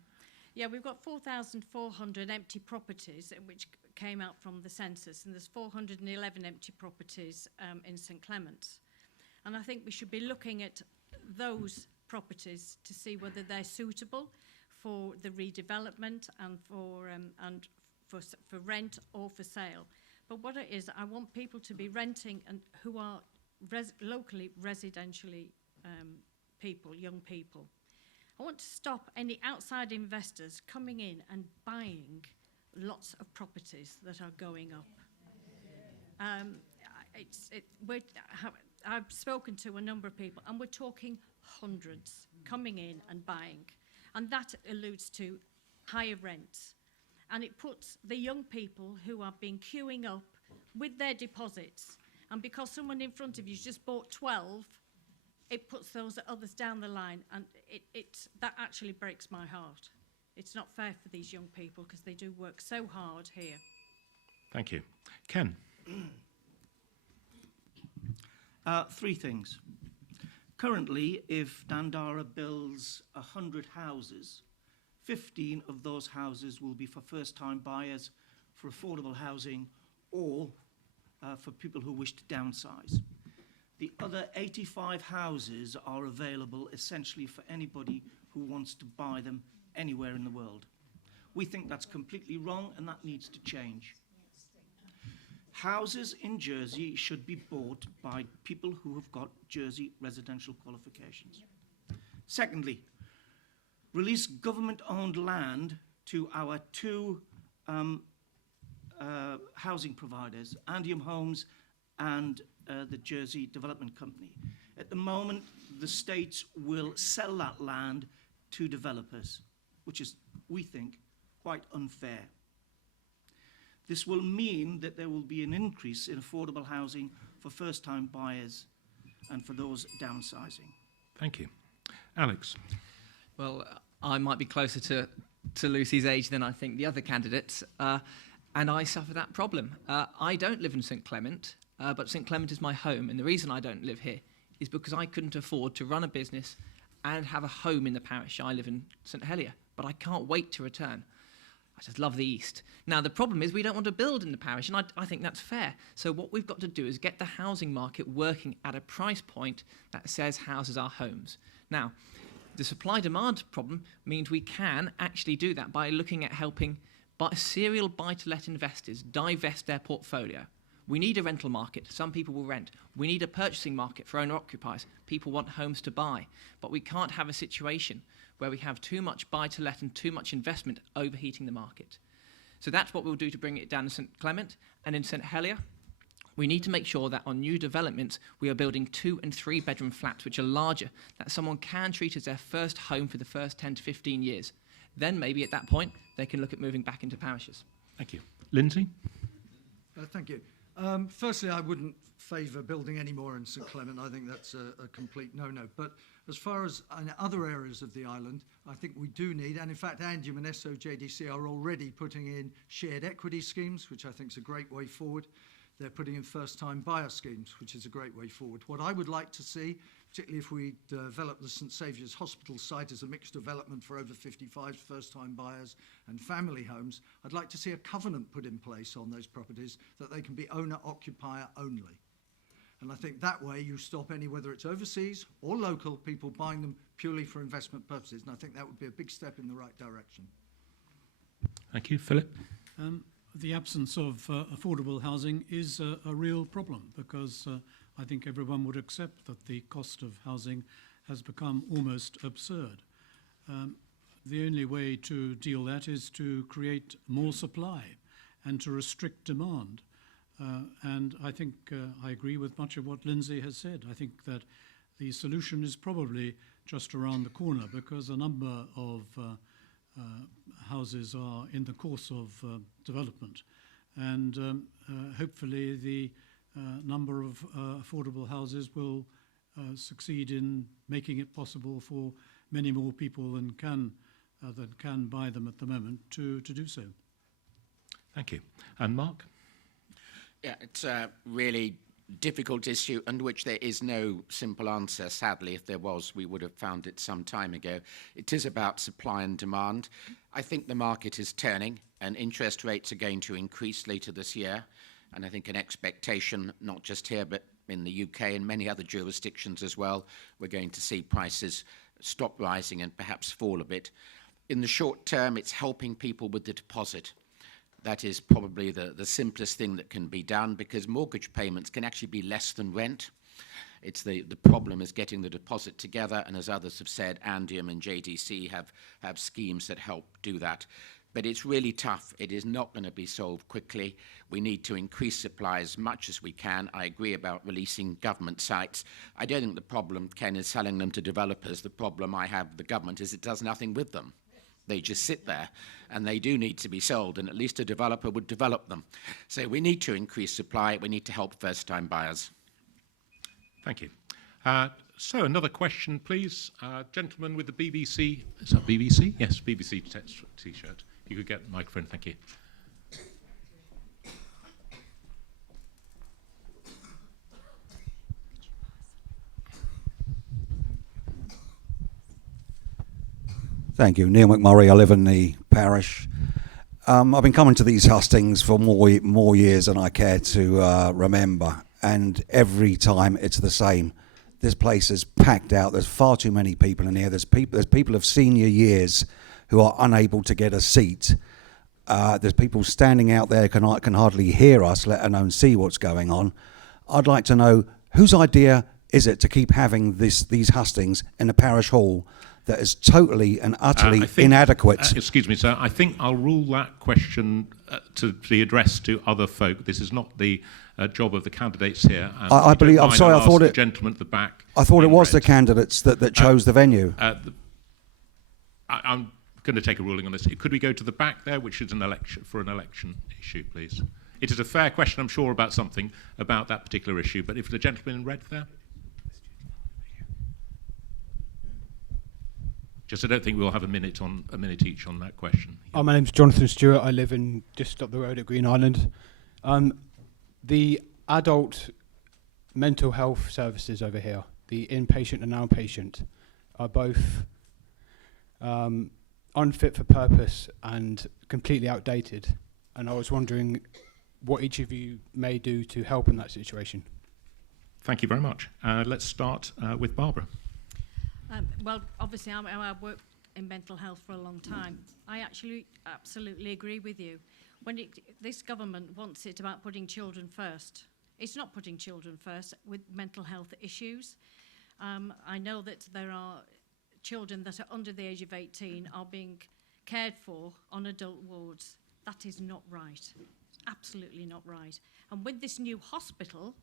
Yeah, we've got 4,400 empty properties which came out from the census, and there's 411 empty properties in St Clement. And I think we should be looking at those properties to see whether they're suitable for the redevelopment and for rent or for sale. But what it is, I want people to be renting and who are locally residentially people, young people. I want to stop any outside investors coming in and buying lots of properties that are going up. I've spoken to a number of people, and we're talking hundreds coming in and buying. And that alludes to higher rents. And it puts the young people who have been queuing up with their deposits, and because someone in front of you's just bought 12, it puts those others down the line, and that actually breaks my heart. It's not fair for these young people because they do work so hard here. Thank you. Ken. Three things. Currently, if Dandara builds 100 houses, 15 of those houses will be for first-time buyers, for affordable housing, or for people who wish to downsize. The other 85 houses are available essentially for anybody who wants to buy them anywhere in the world. We think that's completely wrong, and that needs to change. Houses in Jersey should be bought by people who have got Jersey residential qualifications. Secondly, release government-owned land to our two housing providers, Andium Homes and the Jersey Development Company. At the moment, the states will sell that land to developers, which is, we think, quite unfair. This will mean that there will be an increase in affordable housing for first-time buyers and for those downsizing. Thank you. Alex. Well, I might be closer to Lucy's age than I think the other candidates, and I suffer that problem. I don't live in St Clement, but St Clement is my home, and the reason I don't live here is because I couldn't afford to run a business and have a home in the parish. I live in St Helier, but I can't wait to return. I just love the East. Now, the problem is we don't want to build in the parish, and I think that's fair. So what we've got to do is get the housing market working at a price point that says houses are homes. Now, the supply-demand problem means we can actually do that by looking at helping serial buy-to-let investors divest their portfolio. We need a rental market. Some people will rent. We need a purchasing market for owner-occupiers. People want homes to buy. But we can't have a situation where we have too much buy-to-let and too much investment overheating the market. So that's what we'll do to bring it down in St Clement. And in St Helier, we need to make sure that on new developments, we are building 2- and 3-bedroom flats, which are larger, that someone can treat as their first home for the first 10 to 15 years. Then maybe at that point, they can look at moving back into parishes. Thank you. Lindsay? Thank you. Firstly, I wouldn't favour building any more in St Clement. I think that's a complete no-no. But as far as in other areas of the island, I think we do need, and in fact Andium and SOJDC are already putting in shared equity schemes, which I think is a great way forward. They're putting in first-time buyer schemes, which is a great way forward. What I would like to see, particularly if we develop the St Saviour's Hospital site as a mixed development for over 55s, first-time buyers and family homes, I'd like to see a covenant put in place on those properties that they can be owner-occupier only. And I think that way you stop any, whether it's overseas or local, people buying them purely for investment purposes. And I think that would be a big step in the right direction. Thank you. Philip? the absence of affordable housing is a real problem, because I think everyone would accept that the cost of housing has become almost absurd. The only way to deal that is to create more supply and to restrict demand. And I think I agree with much of what Lindsay has said. I think that the solution is probably just around the corner, because a number of houses are in the course of development. And hopefully the number of affordable houses will succeed in making it possible for many more people than can buy them at the moment to do so. Thank you. And Mark? Yeah, it's a really difficult issue under which there is no simple answer. Sadly, if there was, we would have found it some time ago. It is about supply and demand. I think the market is turning and interest rates are going to increase later this year. And I think an expectation, not just here, but in the UK and many other jurisdictions as well, we're going to see prices stop rising and perhaps fall a bit. In the short term, it's helping people with the deposit. That is probably the simplest thing that can be done, because mortgage payments can actually be less than rent. It's the problem is getting the deposit together, and as others have said, Andium and JDC have schemes that help do that. But it's really tough. It is not going to be solved quickly. We need to increase supply as much as we can. I agree about releasing government sites. I don't think the problem, Ken, is selling them to developers. The problem I have with the government is it does nothing with them. They just sit there, and they do need to be sold, and at least a developer would develop them. So we need to increase supply. We need to help first-time buyers. Thank you. So another question, please. Gentleman with the BBC. Is that BBC? Yes, BBC T-shirt. If you could get the microphone, thank you. Thank you. Neil McMurray. I live in the parish. I've been coming to these hustings for more years than I care to remember, and every time it's the same. This place is packed out. There's far too many people in here. There's people of senior years who are unable to get a seat. There's people standing out there can hardly hear us, let alone see what's going on. I'd like to know, whose idea is it to keep having these hustings in the parish hall that is totally and utterly inadequate? Excuse me, sir. I think I'll rule that question to be addressed to other folk. This is not the job of the candidates here. I believe. I'm sorry. I thought the gentleman at the back. I thought it was the candidates that chose the venue. I'm going to take a ruling on this. Could we go to the back there, which is an election issue, please? It is a fair question, I'm sure, about something about that particular issue. But if the gentleman in red there. Just I don't think we'll have a minute each on that question. My name's Jonathan Stewart. I live in just up the road at Green Island. The adult mental health services over here, the inpatient and outpatient, are both unfit for purpose and completely outdated. And I was wondering what each of you may do to help in that situation. Thank you very much. Let's start with Barbara. Well, obviously, I've worked in mental health for a long time. I actually absolutely agree with you. When this government wants it about putting children first, it's not putting children first with mental health issues. I know that there are children that are under the age of 18 are being cared for on adult wards. That is not right. It's absolutely not right. And with this new hospital,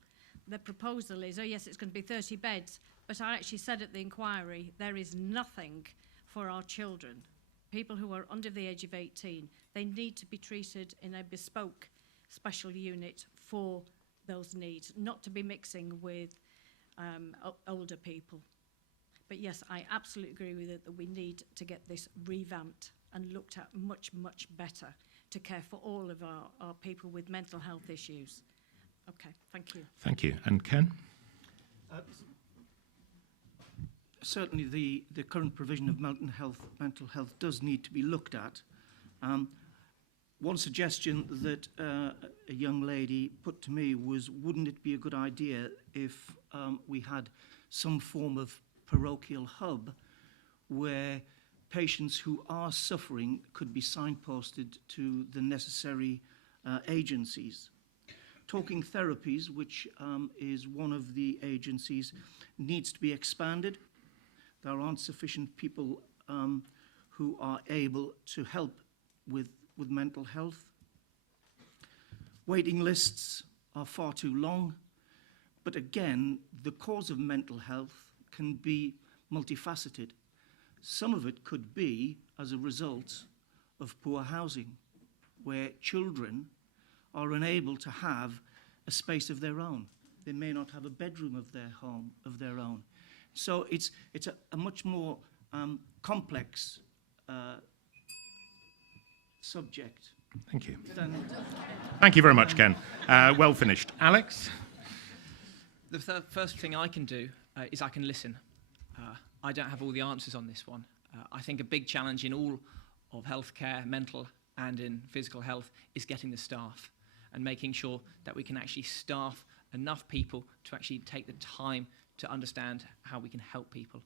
the proposal is, oh yes, it's going to be 30 beds. But I actually said at the inquiry, there is nothing for our children. People who are under the age of 18, they need to be treated in a bespoke special unit for those needs, not to be mixing with older people. But yes, I absolutely agree with it that we need to get this revamped and looked at much, much better to care for all of our people with mental health issues. Okay, thank you. Thank you. And Ken? Certainly the current provision of mental health does need to be looked at. One suggestion that a young lady put to me was, wouldn't it be a good idea if we had some form of parochial hub where patients who are suffering could be signposted to the necessary agencies. Talking Therapies, which is one of the agencies, needs to be expanded. There aren't sufficient people who are able to help with mental health. Waiting lists are far too long, but again, the cause of mental health can be multifaceted. Some of it could be as a result of poor housing, where children are unable to have a space of their own. They may not have a bedroom of their home, of their own. So it's a much more complex subject. Thank you. Thank you very much, Ken. Well finished. Alex? The first thing I can do is I can listen. I don't have all the answers on this one. I think a big challenge in all of healthcare, mental and in physical health, is getting the staff and making sure that we can actually staff enough people to actually take the time to understand how we can help people.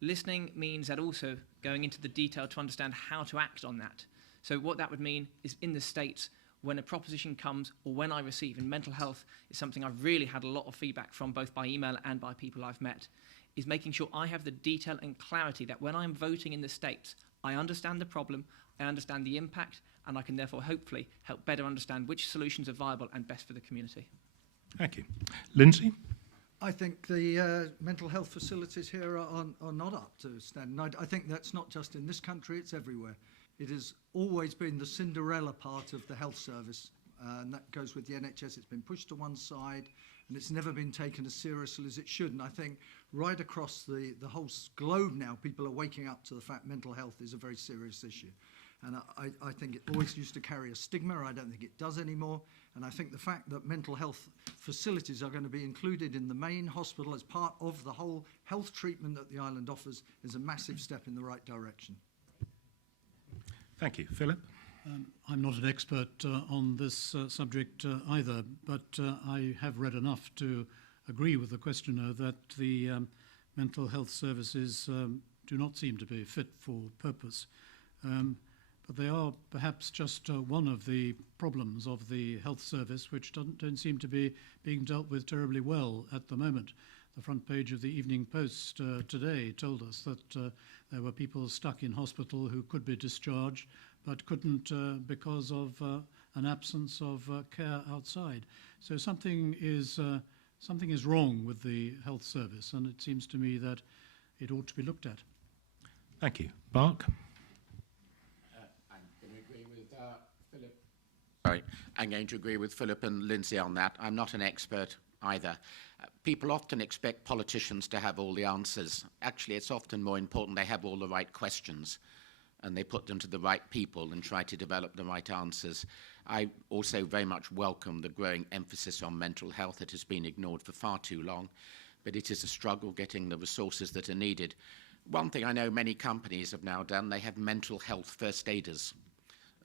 Listening means that also going into the detail to understand how to act on that. So what that would mean is in the States, when a proposition comes or when I receive, and mental health is something I've really had a lot of feedback from both by email and by people I've met, is making sure I have the detail and clarity that when I'm voting in the States, I understand the problem, I understand the impact, and I can therefore hopefully help better understand which solutions are viable and best for the community. Thank you. Lindsay? I think the mental health facilities here are not up to standard. I think that's not just in this country, it's everywhere. It has always been the Cinderella part of the health service, and that goes with the NHS. It's been pushed to one side, and it's never been taken as seriously as it should. And I think right across the whole globe now, people are waking up to the fact mental health is a very serious issue. And I think it always used to carry a stigma. I don't think it does anymore. And I think the fact that mental health facilities are going to be included in the main hospital as part of the whole health treatment that the island offers is a massive step in the right direction. Thank you. Philip? I'm not an expert on this subject either, but I have read enough to agree with the questioner that the mental health services do not seem to be fit for purpose. But they are perhaps just one of the problems of the health service, which don't seem to be being dealt with terribly well at the moment. The front page of the Evening Post today told us that there were people stuck in hospital who could be discharged but couldn't because of an absence of care outside. So something is wrong with the health service, and it seems to me that it ought to be looked at. Thank you. Mark? I'm going to agree with Philip and Lindsay on that. I'm not an expert either. People often expect politicians to have all the answers. Actually, it's often more important they have all the right questions and they put them to the right people and try to develop the right answers. I also very much welcome the growing emphasis on mental health. It has been ignored for far too long, but it is a struggle getting the resources that are needed. One thing I know many companies have now done, they have mental health first aiders,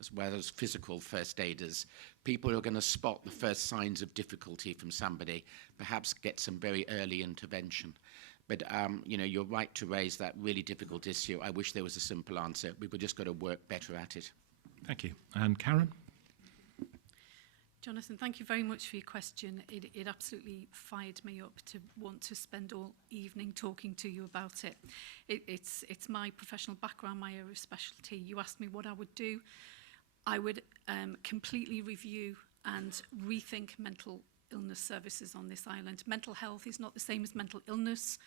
as well as physical first aiders, people who are going to spot the first signs of difficulty from somebody, perhaps get some very early intervention. But, you know, you're right to raise that really difficult issue. I wish there was a simple answer. We've just got to work better at it. Thank you. And Karen? Jonathan, thank you very much for your question. It absolutely fired me up to want to spend all evening talking to you about it. It's my professional background, my area of specialty. You asked me what I would do. I would completely review and rethink mental illness services on this island. Mental health is not the same as mental illness.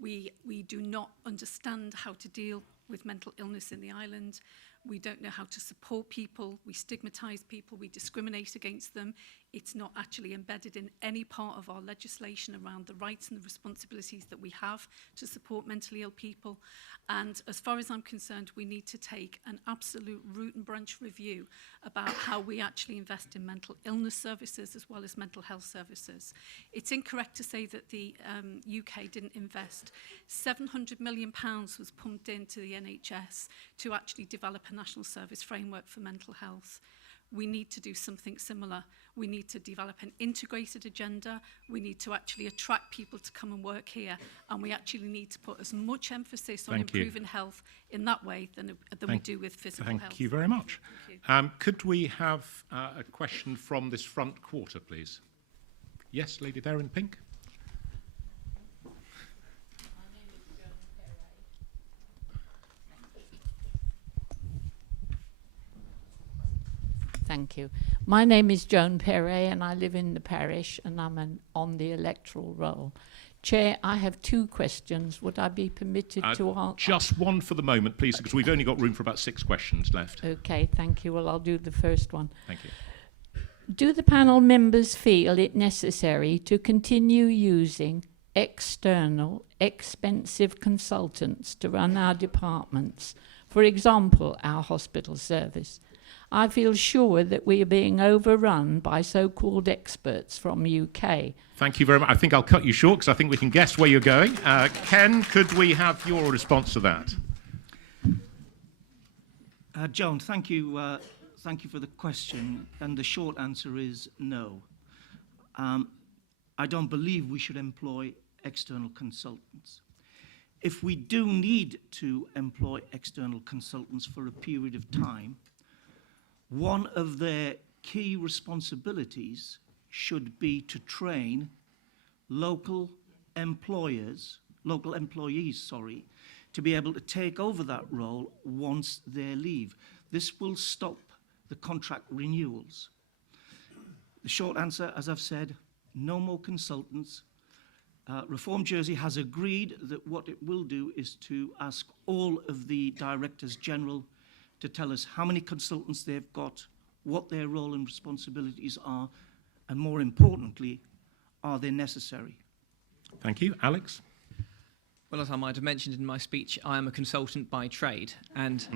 We do not understand how to deal with mental illness in the island. We don't know how to support people. We stigmatise people. We discriminate against them. It's not actually embedded in any part of our legislation around the rights and the responsibilities that we have to support mentally ill people. And as far as I'm concerned, we need to take an absolute root and branch review about how we actually invest in mental illness services as well as mental health services. It's incorrect to say that the UK didn't invest. £700 million was pumped into the NHS to actually develop a national service framework for mental health. we need to do something similar. We need to develop an integrated agenda. We need to actually attract people to come and work here. And we actually need to put as much emphasis on improving health in that way than we do with physical health. Thank you very much. Could we have a question from this front quarter, please? Yes, lady there in pink. Thank you. My name is Joan Perret and I live in the parish and I'm on the electoral roll. Chair, I have 2 questions. Would I be permitted to answer? Just one for the moment, please, because we've only got room for about 6 questions left. Okay, thank you. Well, I'll do the first one. Thank you. Do the panel members feel it necessary to continue using external, expensive consultants to run our departments? For example, our hospital service. I feel sure that we are being overrun by so-called experts from UK. Thank you very much. I think I'll cut you short because I think we can guess where you're going. Ken, could we have your response to that? Joan, thank you for the question. And the short answer is no. I don't believe we should employ external consultants. If we do need to employ external consultants for a period of time, one of their key responsibilities should be to train local employees, to be able to take over that role once they leave. This will stop the contract renewals. The short answer, as I've said, no more consultants. Reform Jersey has agreed that what it will do is to ask all of the Directors General to tell us how many consultants they've got, what their role and responsibilities are, and more importantly, are they necessary? Thank you. Alex? Well, as I might have mentioned in my speech, I am a consultant by trade, and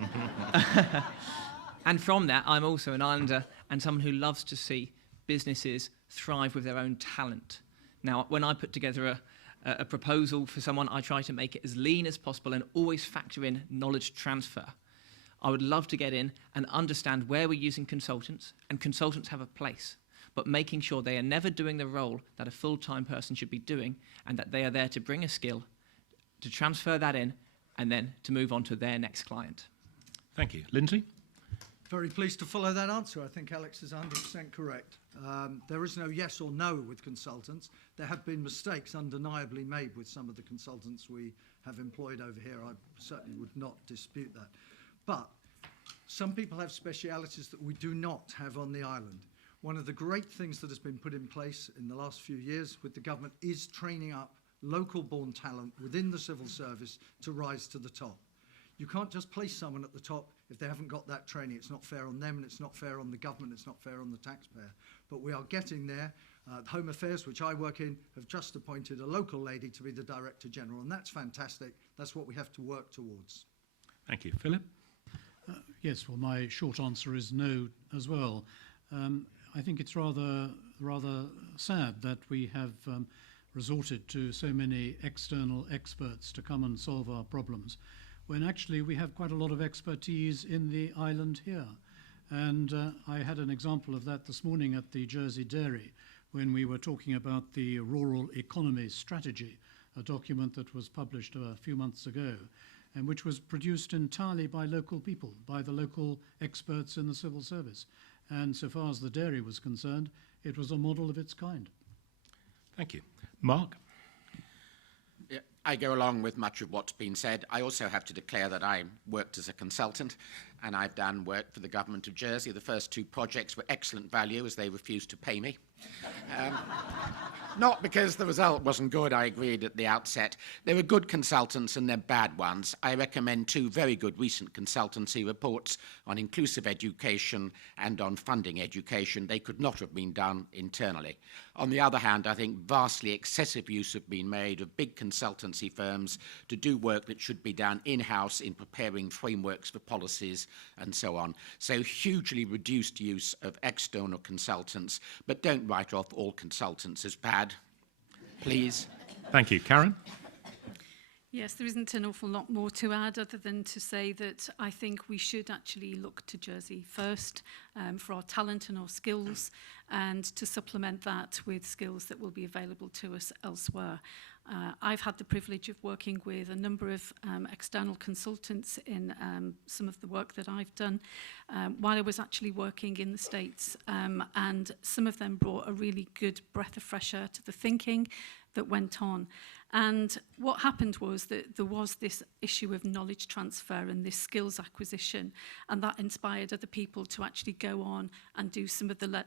and from that, I'm also an islander and someone who loves to see businesses thrive with their own talent. Now, when I put together a proposal for someone, I try to make it as lean as possible and always factor in knowledge transfer. I would love to get in and understand where we're using consultants, and consultants have a place, but making sure they are never doing the role that a full-time person should be doing, and that they are there to bring a skill, to transfer that in, and then to move on to their next client. Thank you. Lindsay? Very pleased to follow that answer. I think Alex is 100% correct. There is no yes or no with consultants. There have been mistakes undeniably made with some of the consultants we have employed over here. I certainly would not dispute that. But some people have specialities that we do not have on the island. One of the great things that has been put in place in the last few years with the government is training up local-born talent within the civil service to rise to the top. You can't just place someone at the top if they haven't got that training. It's not fair on them, and it's not fair on the government, it's not fair on the taxpayer. But we are getting there. Home Affairs, which I work in, have just appointed a local lady to be the Director General, and that's fantastic. That's what we have to work towards. Thank you. Philip? Yes, well, my short answer is no as well. I think it's rather sad that we have resorted to so many external experts to come and solve our problems, when actually we have quite a lot of expertise in the island here. And I had an example of that this morning at the Jersey Dairy, when we were talking about the Rural Economy Strategy, a document that was published a few months ago, and which was produced entirely by local people, by the local experts in the civil service. And so far as the dairy was concerned, it was a model of its kind. Thank you. Mark? Yeah, I go along with much of what's been said. I also have to declare that I worked as a consultant, and I've done work for the Government of Jersey. The first 2 projects were excellent value, as they refused to pay me. Not because the result wasn't good, I agreed at the outset. There were good consultants and there are bad ones. I recommend 2 very good recent consultancy reports on inclusive education and on funding education. They could not have been done internally. On the other hand, I think vastly excessive use have been made of big consultancy firms to do work that should be done in-house in preparing frameworks for policies and so on. So hugely reduced use of external consultants, but don't write off all consultants as bad, please. Thank you. Karen? Yes, there isn't an awful lot more to add other than to say that I think we should actually look to Jersey first for our talent and our skills, and to supplement that with skills that will be available to us elsewhere. I've had the privilege of working with a number of external consultants in some of the work that I've done while I was actually working in the States, and some of them brought a really good breath of fresh air to the thinking that went on. And what happened was that there was this issue of knowledge transfer and this skills acquisition, and that inspired other people to actually go on and do some of the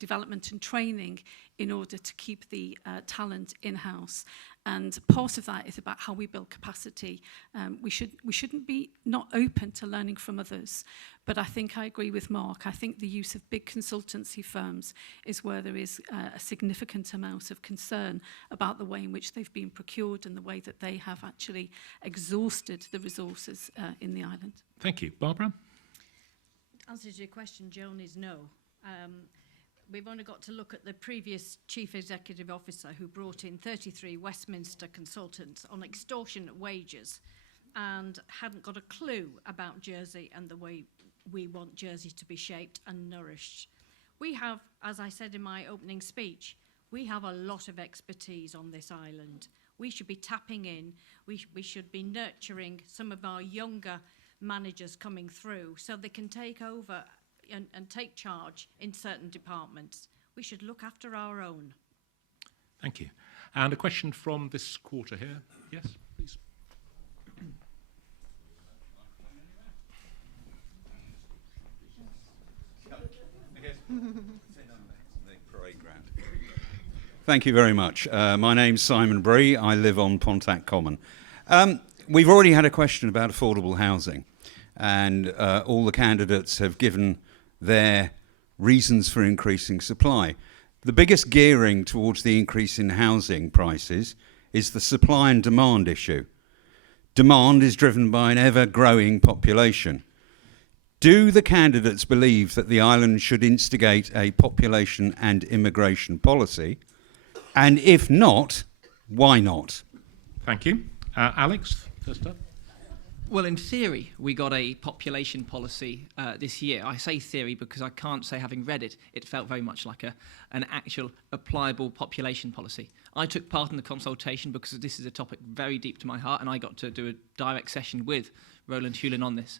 development and training in order to keep the talent in-house. And part of that is about how we build capacity. We shouldn't be not open to learning from others, but I think I agree with Mark. I think the use of big consultancy firms is where there is a significant amount of concern about the way in which they've been procured and the way that they have actually exhausted the resources in the island. Thank you. Barbara? Answer to your question, Joan, is no. We've only got to look at the previous Chief Executive Officer who brought in 33 Westminster consultants on extortionate wages and hadn't got a clue about Jersey and the way we want Jersey to be shaped and nourished. We have, as I said in my opening speech, we have a lot of expertise on this island. We should be tapping in, we should be nurturing some of our younger managers coming through so they can take over and take charge in certain departments. We should look after our own. Thank you. And a question from this quarter here. Yes, please. Thank you very much. My name's Simon Bree. I live on Pontac Common. We've already had a question about affordable housing, and all the candidates have given their reasons for increasing supply. The biggest gearing towards the increase in housing prices is the supply and demand issue. Demand is driven by an ever-growing population. Do the candidates believe that the island should instigate a population and immigration policy? And if not, why not? Thank you. Alex, first up. Well, in theory, we got a population policy this year. I say theory because I can't say, having read it, it felt very much like an actual applicable population policy. I took part in the consultation because this is a topic very deep to my heart, and I got to do a direct session with Roland Hewlin on this.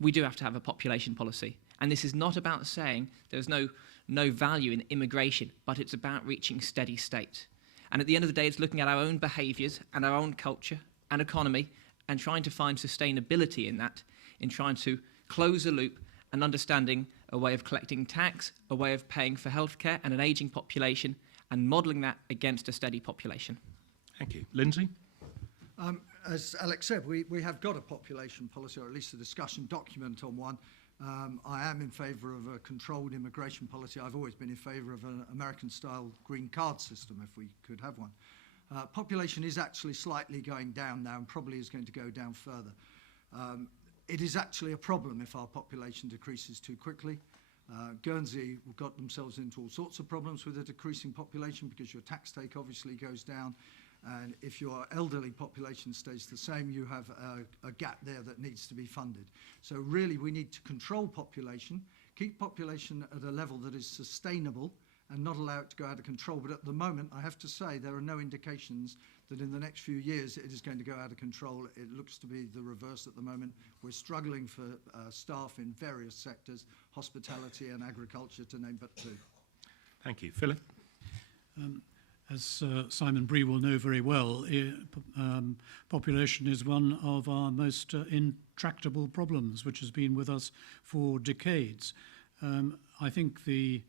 We do have to have a population policy. And this is not about saying there's no value in immigration, but it's about reaching steady state. And at the end of the day, it's looking at our own behaviours and our own culture and economy and trying to find sustainability in that, in trying to close the loop and understanding a way of collecting tax, a way of paying for healthcare and an ageing population, and modelling that against a steady population. Thank you. Lindsay? As Alex said, we have got a population policy, or at least a discussion document on one. I am in favour of a controlled immigration policy. I've always been in favour of an American-style green card system, if we could have one. Population is actually slightly going down now and probably is going to go down further. It is actually a problem if our population decreases too quickly. Guernsey got themselves into all sorts of problems with a decreasing population because your tax take obviously goes down, and if your elderly population stays the same, you have a gap there that needs to be funded. So really we need to control population, keep population at a level that is sustainable and not allow it to go out of control. But at the moment, I have to say, there are no indications that in the next few years it is going to go out of control. It looks to be the reverse at the moment. We're struggling for staff in various sectors, hospitality and agriculture, to name but two. Thank you. Philip? As Simon Bree will know very well, population is one of our most intractable problems, which has been with us for decades. I think the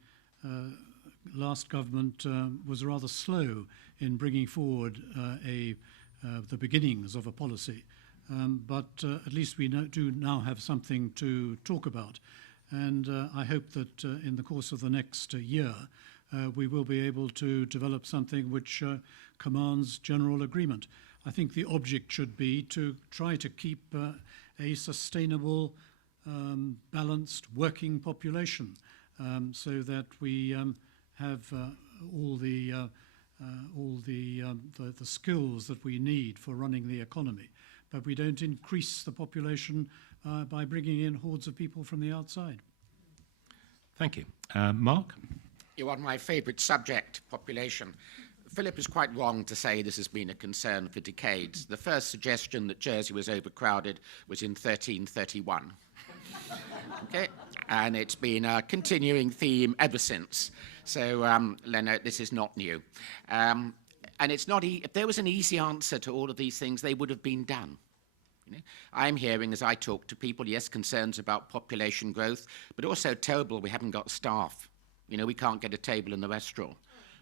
last government was rather slow in bringing forward the beginnings of a policy, but at least we do now have something to talk about, and I hope that in the course of the next year we will be able to develop something which commands general agreement. I think the object should be to try to keep a sustainable, balanced working population, so that we have all the all the skills that we need for running the economy, but we don't increase the population by bringing in hordes of people from the outside. Thank you. Mark? You're on my favourite subject, population. Philip is quite wrong to say this has been a concern for decades. The first suggestion that Jersey was overcrowded was in 1331. Okay? And it's been a continuing theme ever since. So, Leonard, this is not new. And it's not if there was an easy answer to all of these things, they would have been done. You know? I'm hearing, as I talk to people, yes, concerns about population growth, but also terrible we haven't got staff. You know, we can't get a table in the restaurant.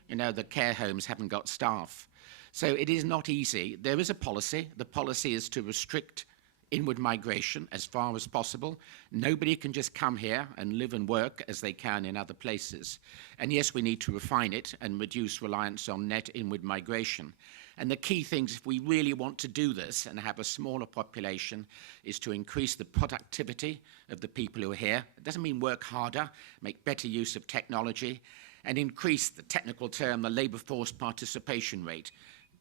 You know, the care homes haven't got staff. So it is not easy. There is a policy. The policy is to restrict inward migration as far as possible. Nobody can just come here and live and work as they can in other places. And yes, we need to refine it and reduce reliance on net inward migration. And the key things, if we really want to do this and have a smaller population, is to increase the productivity of the people who are here. It doesn't mean work harder, make better use of technology, and increase the technical term, the labour force participation rate.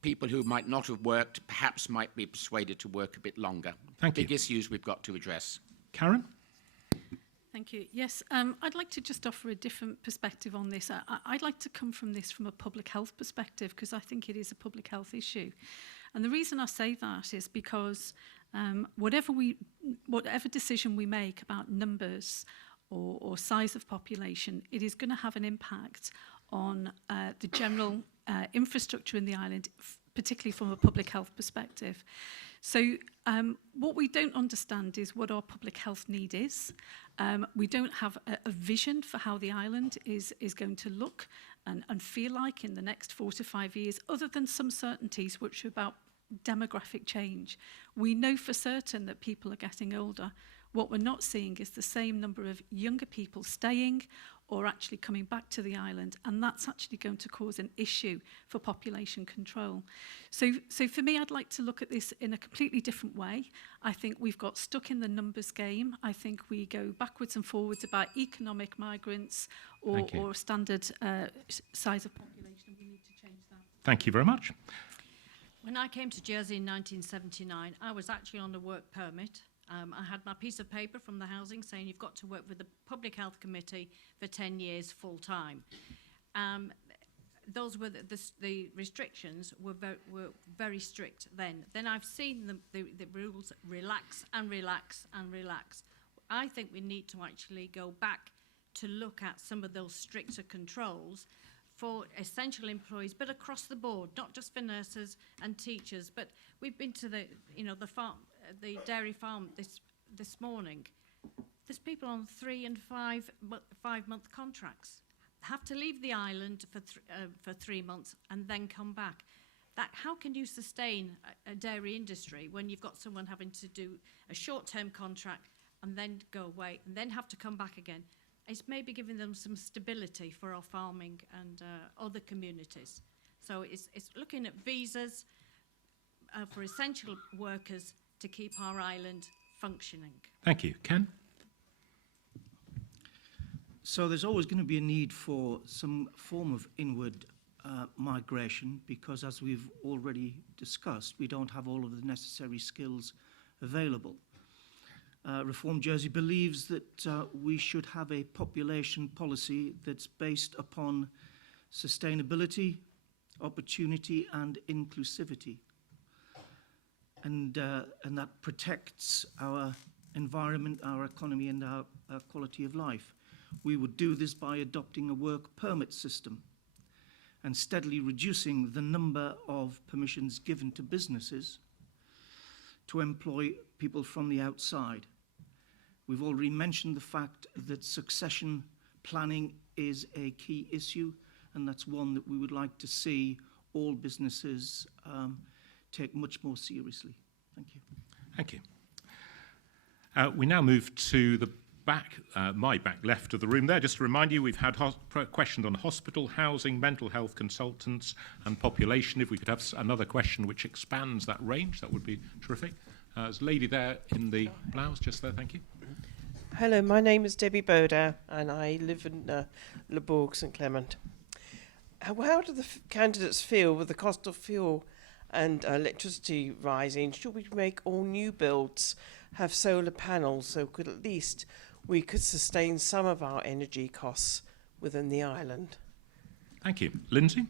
People who might not have worked perhaps might be persuaded to work a bit longer. Thank you. Big issues we've got to address. Karen? Thank you. Yes, I'd like to just offer a different perspective on this. I'd like to come from this from a public health perspective, because I think it is a public health issue. And the reason I say that is because whatever decision we make about numbers or size of population, it is going to have an impact on the general infrastructure in the island, particularly from a public health perspective. So what we don't understand is what our public health need is. We don't have a vision for how the island is going to look and feel like in the next 4 to 5 years, other than some certainties which are about demographic change. We know for certain that people are getting older. What we're not seeing is the same number of younger people staying or actually coming back to the island, and that's actually going to cause an issue for population control. So for me, I'd like to look at this in a completely different way. I think we've got stuck in the numbers game. I think we go backwards and forwards about economic migrants or standard size of population. We need to change that. Thank you very much. When I came to Jersey in 1979, I was actually on a work permit. I had my piece of paper from the housing saying you've got to work with the Public Health Committee for 10 years full time. Those were the restrictions were very strict then. Then I've seen the rules relax and relax and relax. I think we need to actually go back to look at some of those stricter controls for essential employees, but across the board, not just for nurses and teachers. But we've been to the farm, the dairy farm this morning. There's people on 3 and 5 month contracts. Have to leave the island for 3 months and then come back. How can you sustain a dairy industry when you've got someone having to do a short-term contract and then go away and then have to come back again? It's maybe giving them some stability for our farming and other communities. So it's looking at visas for essential workers to keep our island functioning. Thank you. Ken? So there's always going to be a need for some form of inward migration because, as we've already discussed, we don't have all of the necessary skills available. Reform Jersey believes that we should have a population policy that's based upon sustainability, opportunity and inclusivity. And that protects our environment, our economy and our quality of life. We would do this by adopting a work permit system and steadily reducing the number of permissions given to businesses to employ people from the outside. We've already mentioned the fact that succession planning is a key issue, and that's one that we would like to see all businesses take much more seriously. Thank you. Thank you. We now move to the back, my back left of the room there. Just to remind you, we've had questions on hospital, housing, mental health consultants and population. If we could have another question which expands that range, that would be terrific. There's a lady there in the blouse, just there, thank you. Hello, my name is Debbie Boder and I live in Le Bourg, St Clement. how do the candidates feel with the cost of fuel and electricity rising? Should we make all new builds have solar panels so at least we could sustain some of our energy costs within the island? Thank you. Lindsay?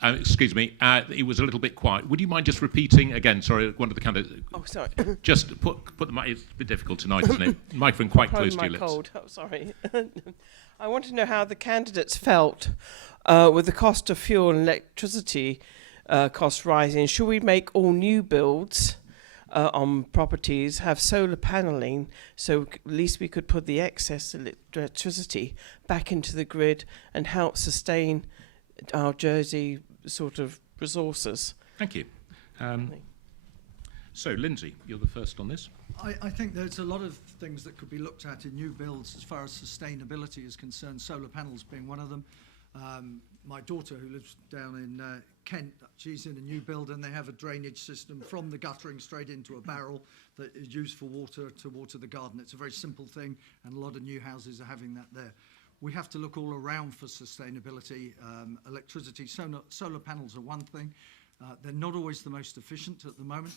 Excuse me, it was a little bit quiet. Would you mind just repeating again? Sorry, one of the candidates. Oh, sorry. Just put the mic. It's a bit difficult tonight, isn't it? Microphone quite close to your lips. Cold. Oh, sorry. I want to know how the candidates felt with the cost of fuel and electricity costs rising. Should we make all new builds on properties have solar paneling so at least we could put the excess electricity back into the grid and help sustain our Jersey sort of resources? Thank you. So, Lindsay, you're the first on this. I think there's a lot of things that could be looked at in new builds as far as sustainability is concerned, solar panels being one of them. My daughter, who lives down in Kent, she's in a new build and they have a drainage system from the guttering straight into a barrel that is used for water to water the garden. It's a very simple thing and a lot of new houses are having that there. We have to look all around for sustainability. Electricity, solar panels are one thing. They're not always the most efficient at the moment.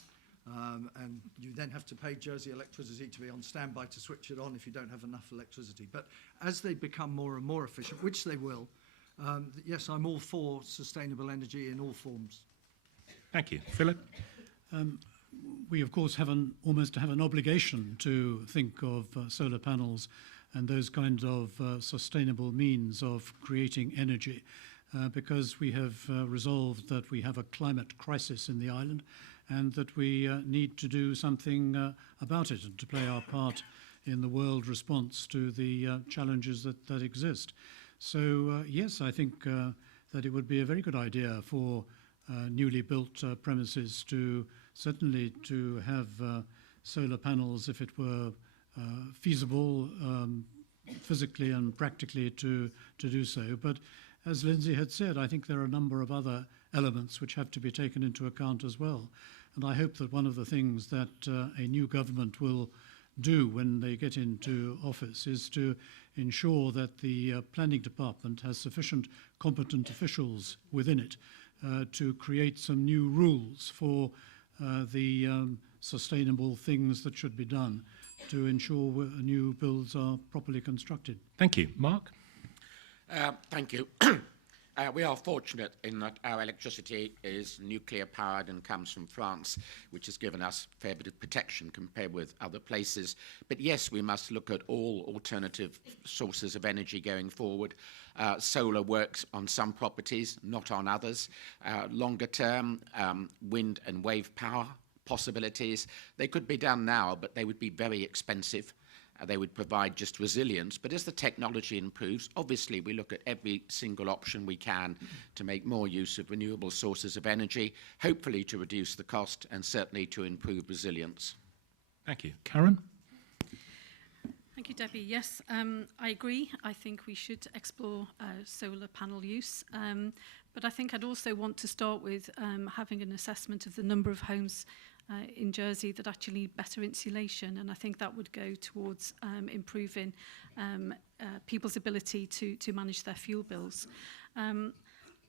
And you then have to pay Jersey Electricity to be on standby to switch it on if you don't have enough electricity. But as they become more and more efficient, which they will, yes, I'm all for sustainable energy in all forms. Thank you. Philip? We, of course, almost have an obligation to think of solar panels and those kind of sustainable means of creating energy because we have resolved that we have a climate crisis in the island and that we need to do something about it and to play our part in the world response to the challenges that exist. So, yes, I think that it would be a very good idea for newly built premises to certainly to have solar panels if it were feasible physically and practically to do so. But as Lindsay had said, I think there are a number of other elements which have to be taken into account as well. And I hope that one of the things that a new government will do when they get into office is to ensure that the planning department has sufficient competent officials within it to create some new rules for the sustainable things that should be done to ensure new builds are properly constructed. Thank you. Mark? Thank you. We are fortunate in that our electricity is nuclear powered and comes from France, which has given us a fair bit of protection compared with other places. But yes, we must look at all alternative sources of energy going forward. Solar works on some properties, not on others. Longer term, wind and wave power possibilities. They could be done now, but they would be very expensive. They would provide just resilience. But as the technology improves, obviously we look at every single option we can to make more use of renewable sources of energy, hopefully to reduce the cost and certainly to improve resilience. Thank you. Karen? Thank you, Debbie. Yes, I agree. I think we should explore solar panel use. But I think I'd also want to start with having an assessment of the number of homes in Jersey that actually need better insulation, and I think that would go towards improving people's ability to manage their fuel bills.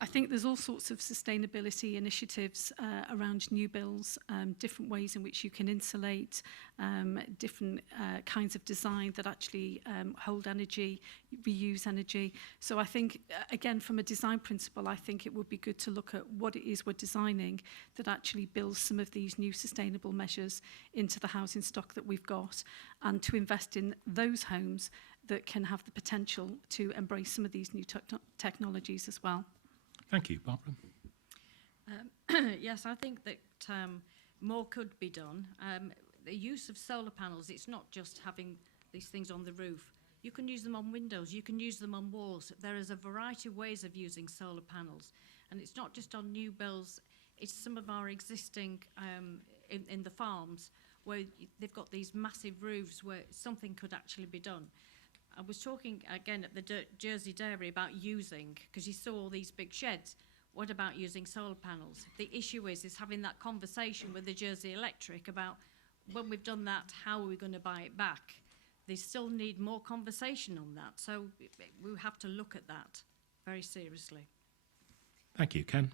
I think there's all sorts of sustainability initiatives around new builds, different ways in which you can insulate, different kinds of design that actually hold energy, reuse energy. So I think, again, from a design principle, I think it would be good to look at what it is we're designing that actually builds some of these new sustainable measures into the housing stock that we've got, and to invest in those homes that can have the potential to embrace some of these new technologies as well. Thank you. Barbara? Yes, I think that more could be done. The use of solar panels, it's not just having these things on the roof. You can use them on windows, you can use them on walls. There is a variety of ways of using solar panels. And it's not just on new builds, it's some of our existing, in the farms, where they've got these massive roofs where something could actually be done. I was talking again at the Jersey Dairy about using, because you saw all these big sheds. What about using solar panels? The issue is having that conversation with the Jersey Electric about when we've done that, how are we going to buy it back? they still need more conversation on that. So we have to look at that very seriously. Thank you. Ken?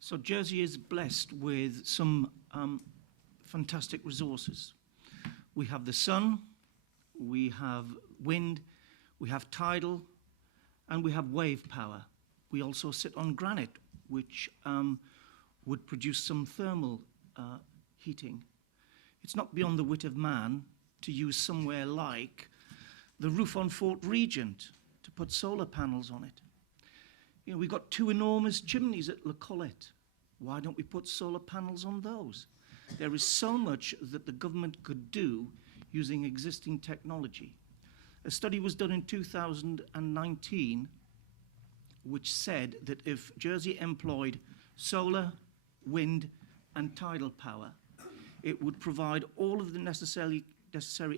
So Jersey is blessed with some fantastic resources. We have the sun, we have wind, we have tidal, and we have wave power. We also sit on granite, which would produce some thermal heating. It's not beyond the wit of man to use somewhere like the roof on Fort Regent to put solar panels on it. You know, we've got 2 enormous chimneys at La Collette. Why don't we put solar panels on those? There is so much that the government could do using existing technology. A study was done in 2019 which said that if Jersey employed solar, wind, and tidal power, it would provide all of the necessary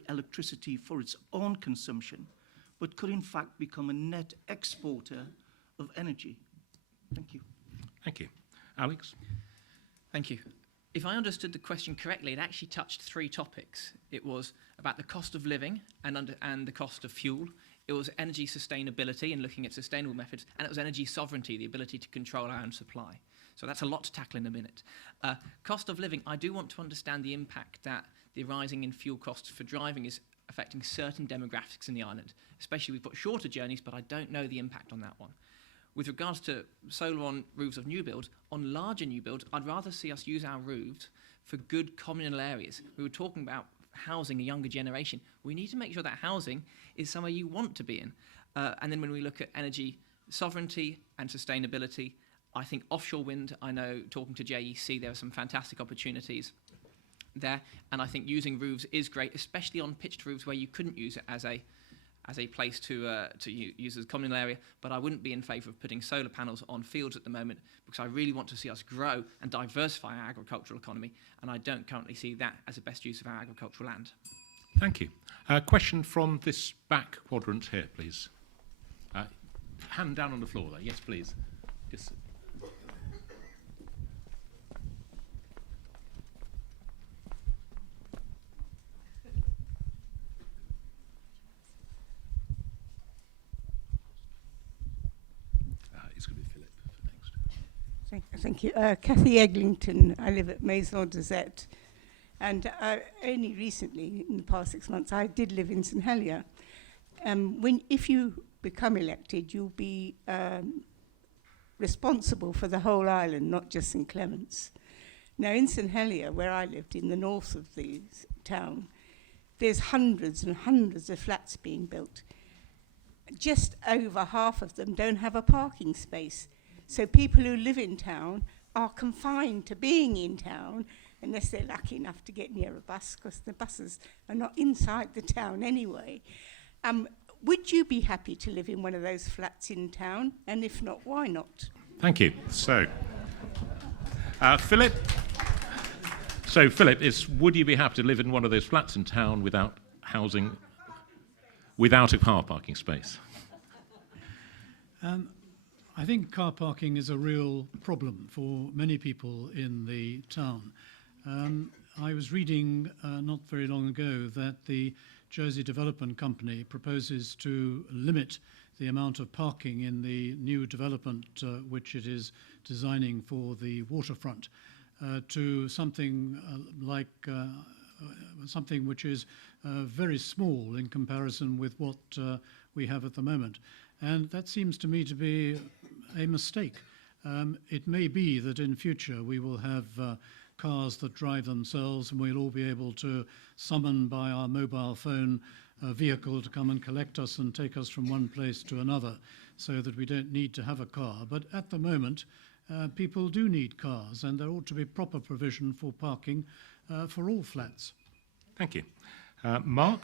electricity for its own consumption, but could in fact become a net exporter of energy. Thank you. Thank you. Alex? Thank you. If I understood the question correctly, it actually touched 3 topics. It was about the cost of living and the cost of fuel. It was energy sustainability and looking at sustainable methods, and it was energy sovereignty, the ability to control our own supply. So that's a lot to tackle in a minute. Cost of living, I do want to understand the impact that the rising in fuel costs for driving is affecting certain demographics in the island. Especially we've got shorter journeys, but I don't know the impact on that one. With regards to solar on roofs of new builds, on larger new builds, I'd rather see us use our roofs for good communal areas. We were talking about housing a younger generation. We need to make sure that housing is somewhere you want to be in. And then when we look at energy sovereignty and sustainability, I think offshore wind, I know talking to JEC, there are some fantastic opportunities there. And I think using roofs is great, especially on pitched roofs where you couldn't use it as a place to use as a communal area, but I wouldn't be in favour of putting solar panels on fields at the moment because I really want to see us grow and diversify our agricultural economy, and I don't currently see that as the best use of our agricultural land. Thank you. Question from this back quadrant here, please. Hand down on the floor there. Yes, please. Yes. Thank you. Kathy Eglinton. I live at Maison Dezette. And only recently, in the past 6 months, I did live in St Helier. If you become elected, you'll be responsible for the whole island, not just St Clement's. Now, in St Helier, where I lived, in the north of the town, there's hundreds and hundreds of flats being built. Just over half of them don't have a parking space. So people who live in town are confined to being in town unless they're lucky enough to get near a bus, because the buses are not inside the town anyway. Would you be happy to live in one of those flats in town? And if not, why not? Thank you. So, Philip. So, Philip, would you be happy to live in one of those flats in town without housing, without a car parking space? I think car parking is a real problem for many people in the town. I was reading not very long ago that the Jersey Development Company proposes to limit the amount of parking in the new development which it is designing for the waterfront to something like something which is very small in comparison with what we have at the moment. And that seems to me to be a mistake. It may be that in future we will have cars that drive themselves and we'll all be able to summon by our mobile phone a vehicle to come and collect us and take us from one place to another so that we don't need to have a car. But at the moment, people do need cars, and there ought to be proper provision for parking for all flats. Thank you. Mark?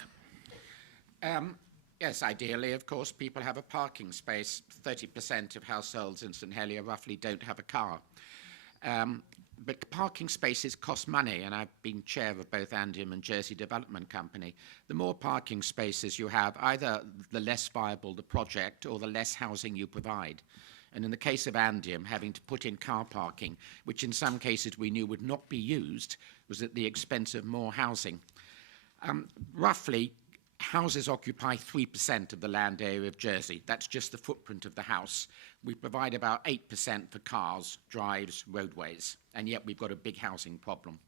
Yes, ideally, of course, people have a parking space. 30% of households in St Helier roughly don't have a car. But parking spaces cost money, and I've been chair of both Andium and Jersey Development Company. The more parking spaces you have, either the less viable the project or the less housing you provide. And in the case of Andium, having to put in car parking, which in some cases we knew would not be used, was at the expense of more housing. Roughly, houses occupy 3% of the land area of Jersey. That's just the footprint of the house. We provide about 8% for cars, drives, roadways, and yet we've got a big housing problem.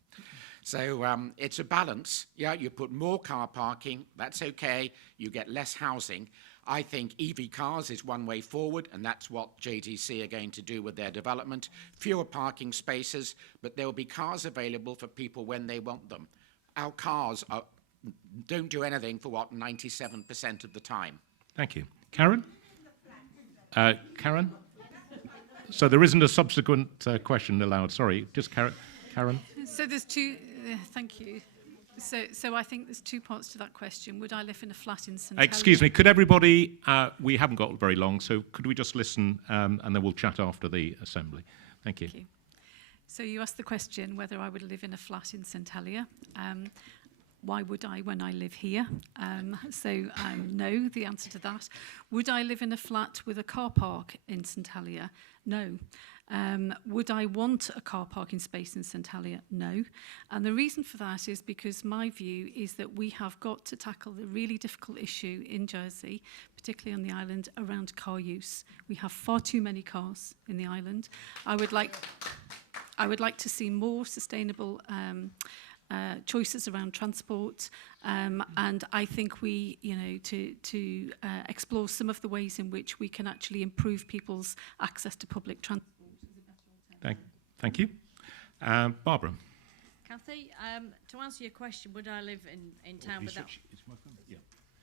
So it's a balance. Yeah, you put more car parking, that's okay. You get less housing. I think EV cars is one way forward, and that's what JDC are going to do with their development. Fewer parking spaces, but there will be cars available for people when they want them. Our cars don't do anything for, 97% of the time. Thank you. Karen? Karen? So there isn't a subsequent question allowed. Sorry, just Karen. So there's two, thank you. So I think there's two parts to that question. Would I live in a flat in St Helier? Excuse me, could everybody, we haven't got very long, so could we just listen and then we'll chat after the assembly. Thank you. Thank you. So you asked the question whether I would live in a flat in St Helier. Why would I when I live here? No, the answer to that. Would I live in a flat with a car park in St Helier? No. Would I want a car parking space in St Helier? No. And the reason for that is because my view is that we have got to tackle the really difficult issue in Jersey, particularly on the island, around car use. We have far too many cars in the island. I would like to see more sustainable choices around transport, and I think we, to explore some of the ways in which we can actually improve people's access to public transport. Thank you. Barbara. Kathy, to answer your question, would I live in town without...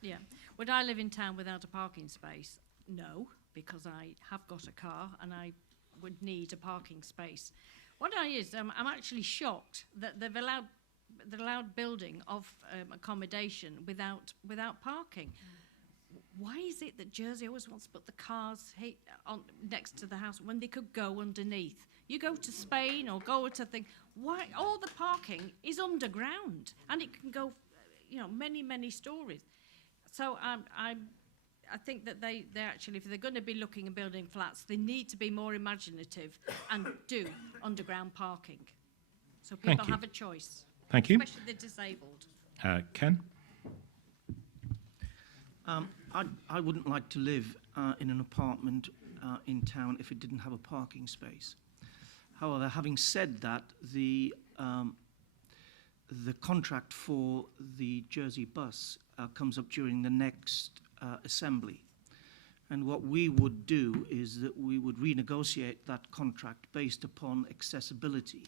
Yeah. Would I live in town without a parking space? No, because I have got a car and I would need a parking space. What I'm actually shocked that they've allowed building of accommodation without parking. Why is it that Jersey always wants to put the cars next to the house when they could go underneath? You go to Spain or go to why all the parking is underground and it can go, many, many stories. So I think that they actually, if they're going to be looking and building flats, they need to be more imaginative and do underground parking. So people have a choice. Thank you. Especially the disabled. Ken? I wouldn't like to live in an apartment in town if it didn't have a parking space. However, having said that, the contract for the Jersey bus comes up during the next assembly. And what we would do is that we would renegotiate that contract based upon accessibility.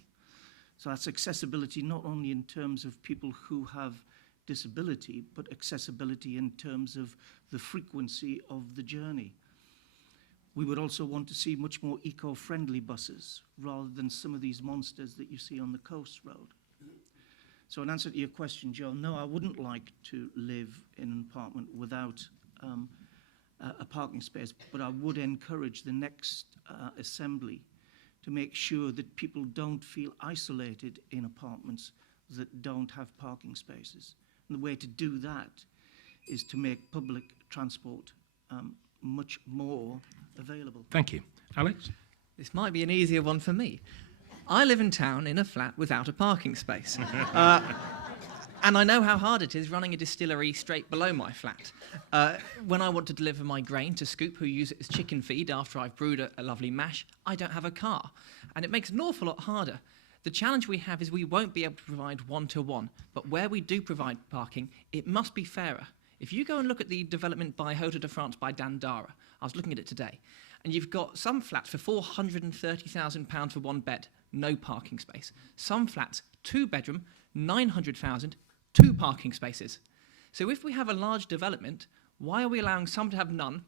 So that's accessibility not only in terms of people who have disability, but accessibility in terms of the frequency of the journey. We would also want to see much more eco-friendly buses rather than some of these monsters that you see on the coast road. So in answer to your question, Joe, no, I wouldn't like to live in an apartment without a parking space, but I would encourage the next assembly to make sure that people don't feel isolated in apartments that don't have parking spaces. And the way to do that is to make public transport much more available. Thank you. Alex? This might be an easier one for me. I live in town in a flat without a parking space. And I know how hard it is running a distillery straight below my flat. When I want to deliver my grain to Scoop, who use it as chicken feed after I've brewed a lovely mash, I don't have a car. And it makes it an awful lot harder. The challenge we have is we won't be able to provide one-to-one, but where we do provide parking, it must be fairer. If you go and look at the development by Hotel de France by Dandara, I was looking at it today, and you've got some flats for £430,000 for one bed, no parking space. Some flats, 2-bedroom, 900,000, 2 parking spaces. So if we have a large development, why are we allowing some to have none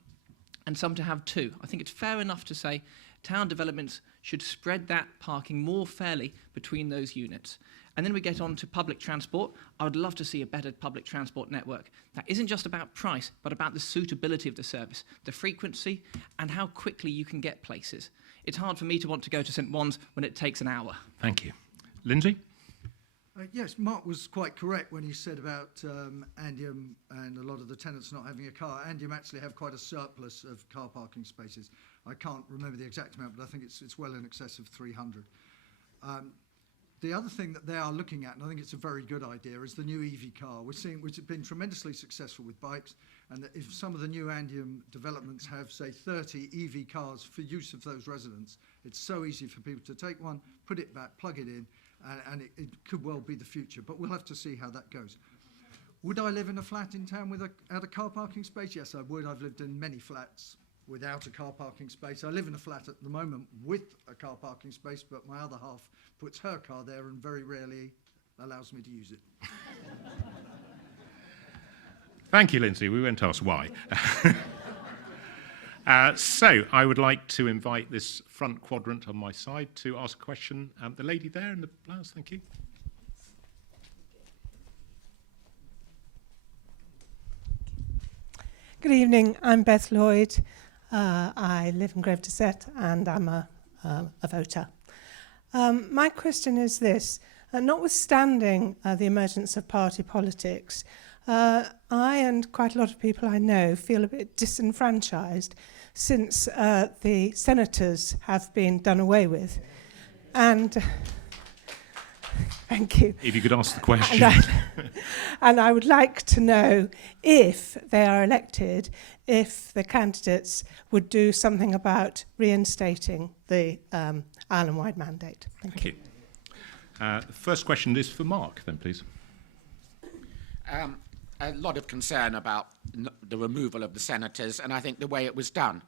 and some to have 2? I think it's fair enough to say town developments should spread that parking more fairly between those units. And then we get on to public transport. I would love to see a better public transport network. That isn't just about price, but about the suitability of the service, the frequency, and how quickly you can get places. It's hard for me to want to go to St Wands when it takes an hour. Thank you. Lindsay? Yes, Mark was quite correct when he said about Andium and a lot of the tenants not having a car. Andium actually have quite a surplus of car parking spaces. I can't remember the exact amount, but I think it's well in excess of 300. The other thing that they are looking at, and I think it's a very good idea, is the new EV car. We're seeing, which has been tremendously successful with bikes, and that if some of the new Andium developments have, say, 30 EV cars for use of those residents, it's so easy for people to take one, put it back, plug it in, and it could well be the future. But we'll have to see how that goes. Would I live in a flat in town without a car parking space? Yes, I would. I've lived in many flats without a car parking space. I live in a flat at the moment with a car parking space, but my other half puts her car there and very rarely allows me to use it. Thank you, Lindsay. We won't ask why. So I would like to invite this front quadrant on my side to ask a question. The lady there in the blouse, thank you. Good evening, I'm Beth Lloyd. I live in Grave Desset and I'm a voter. My question is this, notwithstanding the emergence of party politics, I and quite a lot of people I know feel a bit disenfranchised since the senators have been done away with. And thank you. If you could ask the question. And I would like to know, if they are elected, if the candidates would do something about reinstating the island-wide mandate. Thank you. The first question is for Mark, then, please. A lot of concern about the removal of the senators, and I think the way it was done,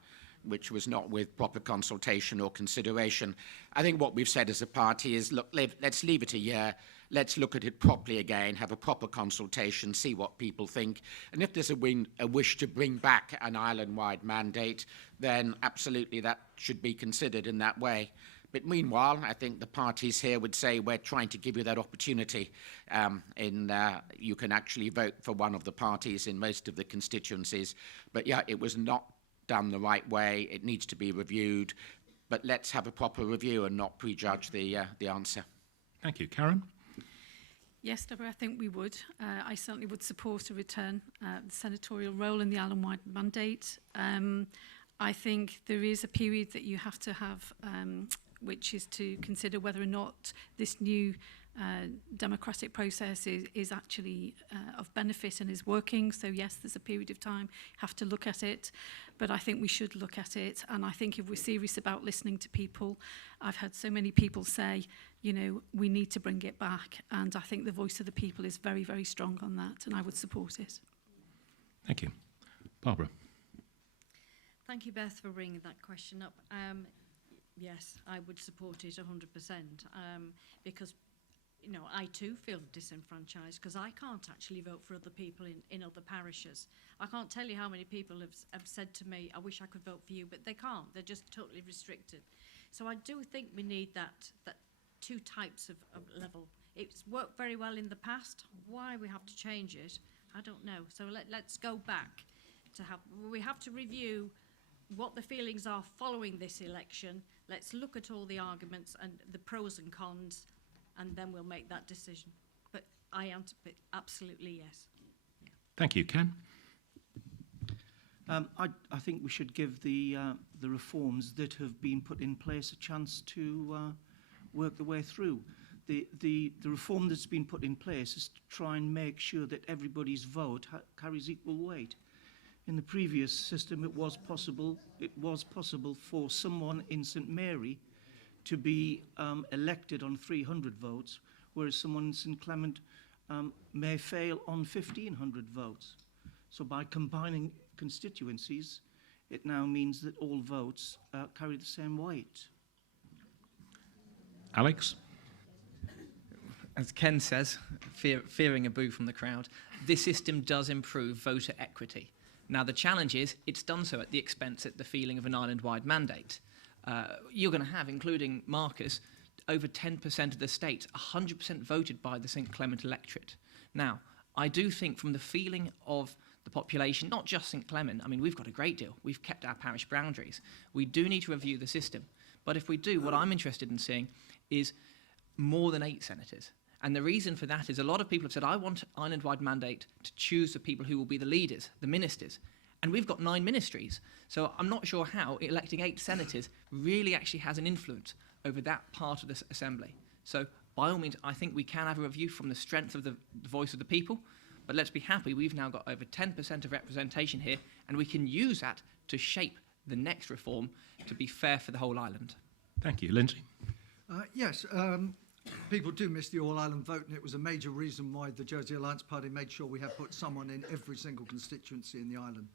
which was not with proper consultation or consideration. I think what we've said as a party is, look, let's leave it a year, let's look at it properly again, have a proper consultation, see what people think, and if there's a wish to bring back an island-wide mandate, then absolutely that should be considered in that way. But meanwhile, I think the parties here would say we're trying to give you that opportunity. You can actually vote for one of the parties in most of the constituencies. But yeah, it was not done the right way. It needs to be reviewed. But let's have a proper review and not prejudge the answer. Thank you. Karen? Yes, Deborah, I think we would. I certainly would support a return, the senatorial role in the island-wide mandate. I think there is a period that you have to have, which is to consider whether or not this new democratic process is actually of benefit and is working. So yes, there's a period of time, have to look at it, but I think we should look at it. And I think if we're serious about listening to people, I've had so many people say, you know, we need to bring it back. And I think the voice of the people is very, very strong on that, and I would support it. Thank you. Barbara? Thank you, Beth, for bringing that question up. Yes, I would support it 100%, because, you know, I too feel disenfranchised because I can't actually vote for other people in other parishes. I can't tell you how many people have said to me, I wish I could vote for you, but they can't. They're just totally restricted. So I do think we need that two types of level. It's worked very well in the past. Why we have to change it, I don't know. So let's go back to we have to review what the feelings are following this election. Let's look at all the arguments and the pros and cons, and then we'll make that decision. But I am absolutely yes. Yeah. Thank you. Ken? I think we should give the reforms that have been put in place a chance to work the way through. The reform that's been put in place is to try and make sure that everybody's vote carries equal weight. In the previous system, it was possible for someone in St Mary to be elected on 300 votes, whereas someone in St Clement may fail on 1,500 votes. So by combining constituencies, it now means that all votes carry the same weight. Alex? As Ken says, fearing a boo from the crowd, this system does improve voter equity. Now, the challenge is it's done so at the expense at the feeling of an island-wide mandate. You're going to have, including Marcus, over 10% of the states, 100% voted by the St Clement electorate. Now, I do think from the feeling of the population, not just St Clement, I mean, we've got a great deal. We've kept our parish boundaries. We do need to review the system. But if we do, what I'm interested in seeing is more than 8 senators. And the reason for that is a lot of people have said, I want island-wide mandate to choose the people who will be the leaders, the ministers. And we've got 9 ministries. So I'm not sure how electing 8 senators really actually has an influence over that part of the assembly. So by all means, I think we can have a review from the strength of the voice of the people, but let's be happy, we've now got over 10% of representation here, and we can use that to shape the next reform to be fair for the whole island. Thank you. Lindsay? Yes, people do miss the all-island vote, and it was a major reason why the Jersey Alliance Party made sure we had put someone in every single constituency in the island.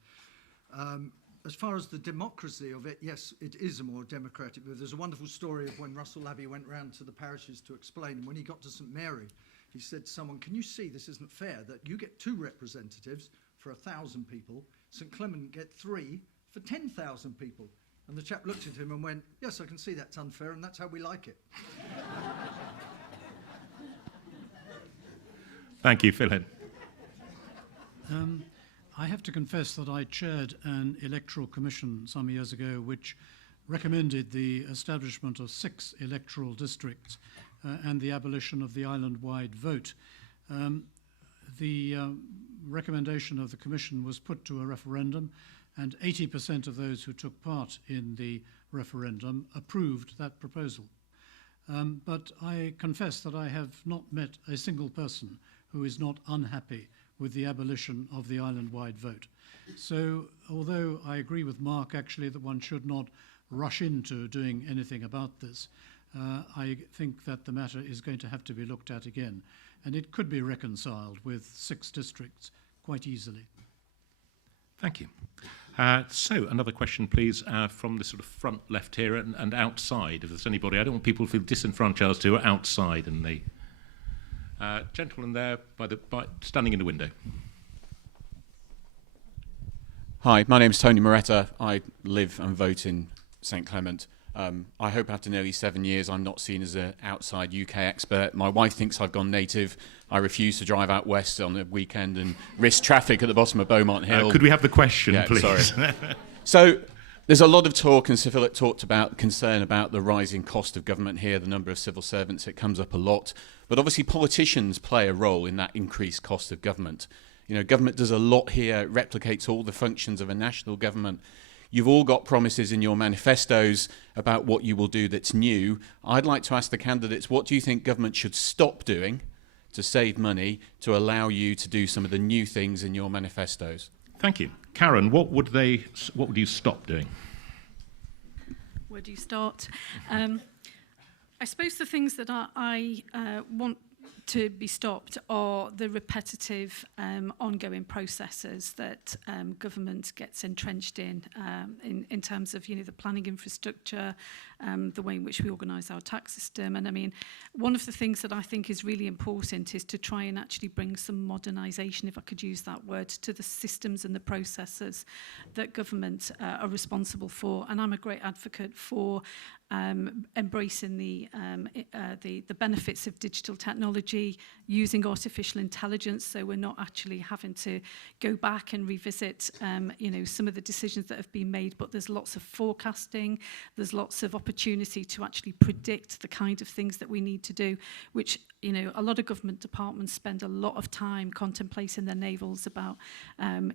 As far as the democracy of it, yes, it is a more democratic move. There's a wonderful story of when Russell Abbey went round to the parishes to explain, and when he got to St Mary, he said to someone, can you see this isn't fair, that you get 2 representatives for 1,000 people, St Clement get 3 for 10,000 people. And the chap looked at him and went, yes, I can see that's unfair, and that's how we like it. Thank you, Phil Hinn. I have to confess that I chaired an electoral commission some years ago which recommended the establishment of 6 electoral districts and the abolition of the island-wide vote. The recommendation of the commission was put to a referendum, and 80% of those who took part in the referendum approved that proposal. But I confess that I have not met a single person who is not unhappy with the abolition of the island-wide vote. So, although I agree with Mark actually that one should not rush into doing anything about this, I think that the matter is going to have to be looked at again, and it could be reconciled with 6 districts quite easily. Thank you. So, another question, please, from the sort of front left here and outside, if there's anybody. I don't want people to feel disenfranchised who are outside. And the gentleman there standing in the window. Hi, my name's Tony Moretta. I live and vote in St Clement. I hope after nearly 7 years I'm not seen as an outside UK expert. My wife thinks I've gone native. I refuse to drive out west on the weekend and risk traffic at the bottom of Beaumont Hill. Could we have the question, yeah, please? Sorry. So there's a lot of talk, and Sir Philip talked about concern about the rising cost of government here, the number of civil servants. It comes up a lot. But obviously politicians play a role in that increased cost of government. You know, government does a lot here. It replicates all the functions of a national government. You've all got promises in your manifestos about what you will do that's new. I'd like to ask the candidates, what do you think government should stop doing to save money to allow you to do some of the new things in your manifestos? Thank you. Karen, what would you stop doing? Where do you start? I suppose the things that I want to be stopped are the repetitive ongoing processes that government gets entrenched in terms of, you know, the planning infrastructure, the way in which we organise our tax system. And I mean, one of the things that I think is really important is to try and actually bring some modernisation, if I could use that word, to the systems and the processes that government are responsible for. And I'm a great advocate for embracing the benefits of digital technology, using artificial intelligence, so we're not actually having to go back and revisit you know, some of the decisions that have been made, but there's lots of forecasting, there's lots of opportunity to actually predict the kind of things that we need to do, which, you know, a lot of government departments spend a lot of time contemplating their navels about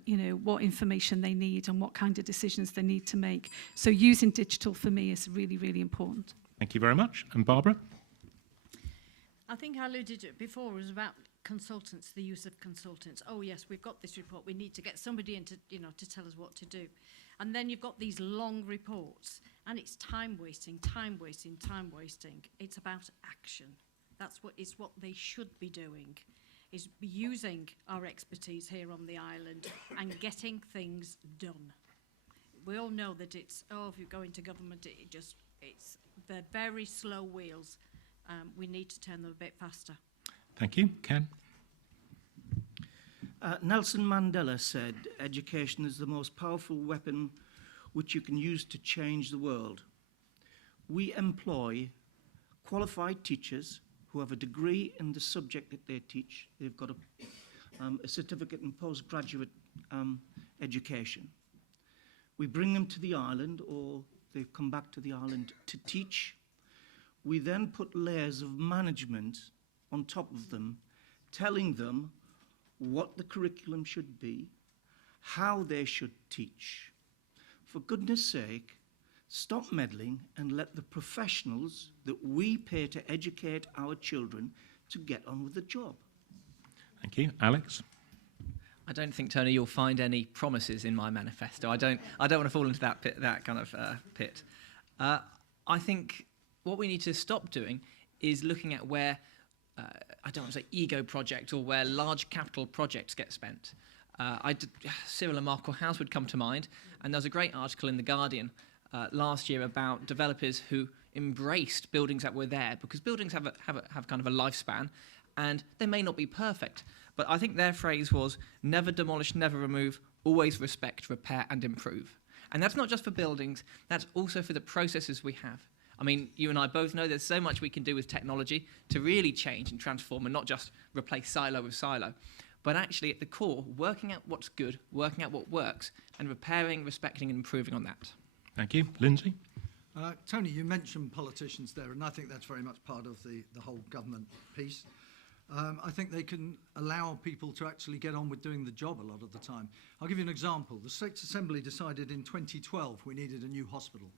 you know, what information they need and what kind of decisions they need to make. So using digital for me is really, really important. Thank you very much. And Barbara? I think I alluded to it before, it was about consultants, the use of consultants. Oh yes, we've got this report, we need to get somebody in to, you know, to tell us what to do. And then you've got these long reports, and it's time wasting, time wasting, time wasting. It's about action. That's what they should be doing, is using our expertise here on the island and getting things done. We all know that it's, if you go into government, they're very slow wheels. We need to turn them a bit faster. Thank you. Ken? Nelson Mandela said, education is the most powerful weapon which you can use to change the world. We employ qualified teachers who have a degree in the subject that they teach. They've got a certificate in postgraduate education. We bring them to the island, or they come back to the island to teach. We then put layers of management on top of them, telling them what the curriculum should be, how they should teach. For goodness sake, Stop meddling and let the professionals that we pay to educate our children to get on with the job. Thank you. Alex? I don't think, Tony, you'll find any promises in my manifesto. I don't want to fall into that pit, that kind of pit. I think what we need to stop doing is looking at where, I don't want to say ego project, or where large capital projects get spent. Cyril and Markle House would come to mind, and there was a great article in The Guardian last year about developers who embraced buildings that were there, because buildings have kind of a lifespan, and they may not be perfect. But I think their phrase was, never demolish, never remove, always respect, repair and improve. And that's not just for buildings, that's also for the processes we have. I mean, you and I both know there's so much we can do with technology to really change and transform and not just replace silo with silo, but actually at the core, working out what's good, working out what works, and repairing, respecting and improving on that. Thank you. Lindsay? Tony, you mentioned politicians there, and I think that's very much part of the whole government piece. I think they can allow people to actually get on with doing the job a lot of the time. I'll give you an example. The State Assembly decided in 2012 we needed a new hospital.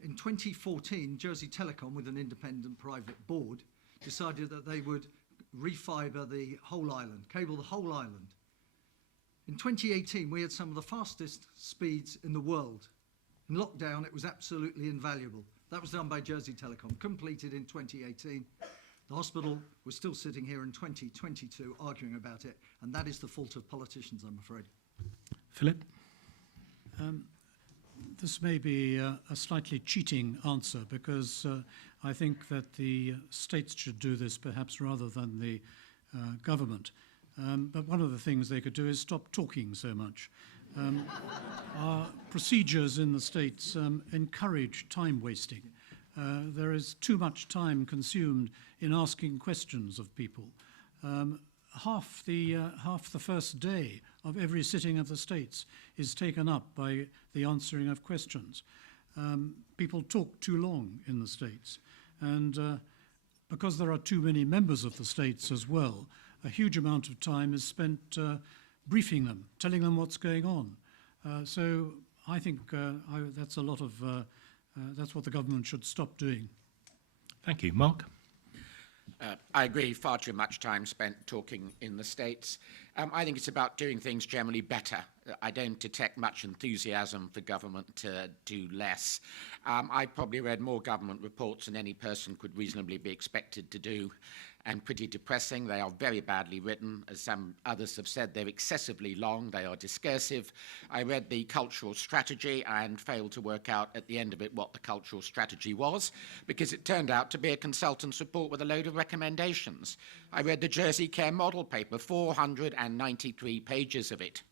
In 2014, Jersey Telecom, with an independent private board, decided that they would refibre the whole island, cable the whole island. In 2018, we had some of the fastest speeds in the world. In lockdown, it was absolutely invaluable. That was done by Jersey Telecom, completed in 2018. The hospital was still sitting here in 2022 arguing about it, and that is the fault of politicians, I'm afraid. Philip? This may be a slightly cheating answer, because I think that the states should do this perhaps rather than the government. But one of the things they could do is stop talking so much. Our procedures in the states encourage time wasting. There is too much time consumed in asking questions of people. Half the first day of every sitting of the states is taken up by the answering of questions. People talk too long in the states, and because there are too many members of the states as well, a huge amount of time is spent briefing them, telling them what's going on. So I think that's a lot of that's what the government should stop doing. Thank you. Mark? I agree, far too much time spent talking in the States. I think it's about doing things generally better. I don't detect much enthusiasm for government to do less. I've probably read more government reports than any person could reasonably be expected to do, and pretty depressing. They are very badly written. As some others have said, they're excessively long. They are discursive. I read the cultural strategy and failed to work out at the end of it what the cultural strategy was, because it turned out to be a consultant's report with a load of recommendations. I read the Jersey Care Model paper, 493 pages of it.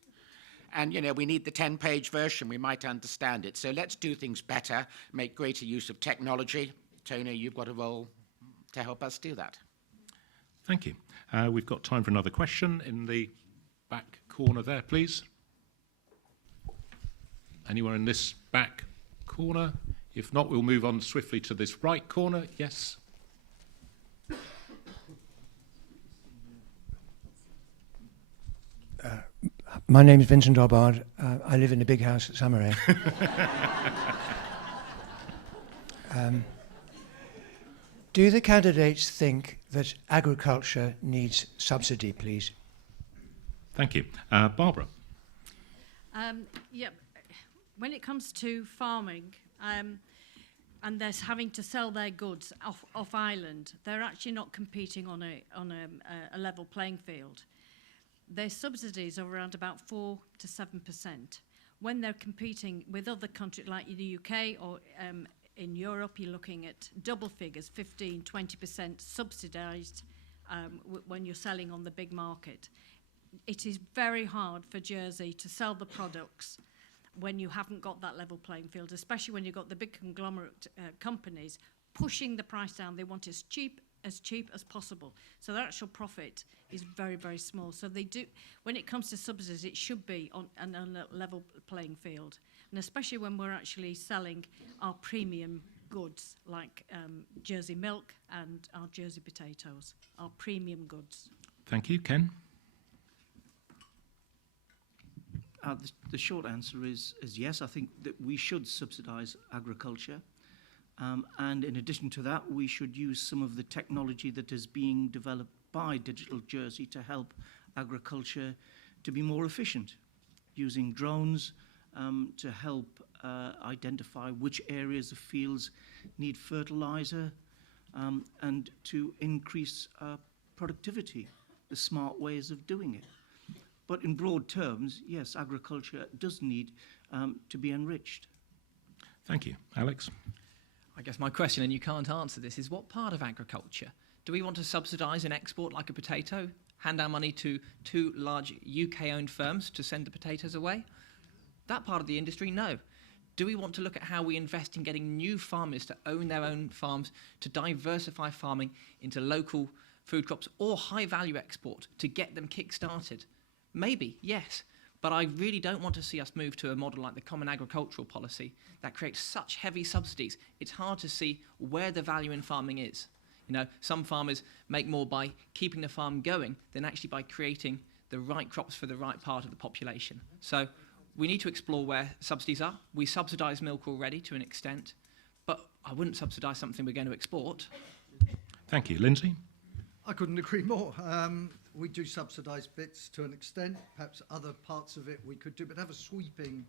And, you know, we need the 10-page version. We might understand it. So let's do things better, make greater use of technology. Tony, you've got a role to help us do that. Thank you. We've got time for another question in the back corner there, please. Anywhere in this back corner? If not, we'll move on swiftly to this right corner. Yes? My name is Vincent Robbard. I live in a big house at Summerhay. Do the candidates think that agriculture needs subsidy, please? Thank you. Barbara? Yeah, when it comes to farming, and they're having to sell their goods off island, they're actually not competing on a level playing field. Their subsidies are around about 4 to 7%. When they're competing with other countries like the UK or in Europe, you're looking at double figures, 15, 20% subsidised when you're selling on the big market. It is very hard for Jersey to sell the products when you haven't got that level playing field, especially when you've got the big conglomerate companies pushing the price down. They want as cheap as possible. So their actual profit is very, very small. So they do, when it comes to subsidies, it should be on a level playing field. And especially when we're actually selling our premium goods like Jersey milk and our Jersey potatoes, our premium goods. Thank you. Ken? The short answer is yes. I think that we should subsidise agriculture. And in addition to that, we should use some of the technology that is being developed by Digital Jersey to help agriculture to be more efficient, using drones to help identify which areas of fields need fertiliser and to increase productivity, the smart ways of doing it. But in broad terms, yes, agriculture does need to be enriched. Thank you. Alex? I guess my question, and you can't answer this, is what part of agriculture? Do we want to subsidise an export like a potato, hand our money to 2 large UK-owned firms to send the potatoes away? That part of the industry, no. Do we want to look at how we invest in getting new farmers to own their own farms, to diversify farming into local food crops or high-value export to get them kick-started? Maybe, yes. But I really don't want to see us move to a model like the Common Agricultural Policy that creates such heavy subsidies. It's hard to see where the value in farming is. You know, some farmers make more by keeping the farm going than actually by creating the right crops for the right part of the population. So we need to explore where subsidies are. We subsidise milk already to an extent, but I wouldn't subsidise something we're going to export. Thank you. Lindsay? I couldn't agree more. We do subsidise bits to an extent. Perhaps other parts of it we could do, but have a sweeping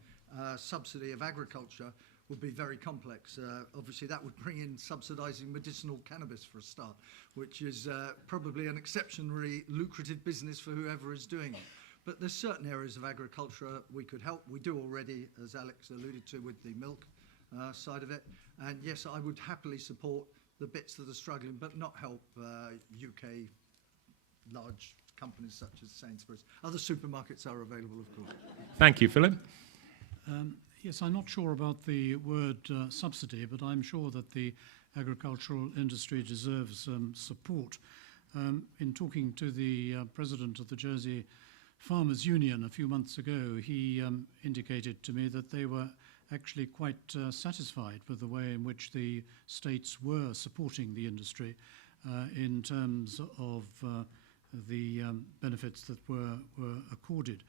subsidy of agriculture would be very complex. Obviously, that would bring in subsidising medicinal cannabis for a start, which is probably an exceptionally lucrative business for whoever is doing it. But there's certain areas of agriculture we could help. We do already, as Alex alluded to, with the milk side of it. And yes, I would happily support the bits that are struggling, but not help UK large companies such as Sainsbury's. Other supermarkets are available, of course. Thank you, Philip. Yes, I'm not sure about the word subsidy, but I'm sure that the agricultural industry deserves support. In talking to the president of the Jersey Farmers Union a few months ago, he indicated to me that they were actually quite satisfied with the way in which the states were supporting the industry in terms of the benefits that were accorded.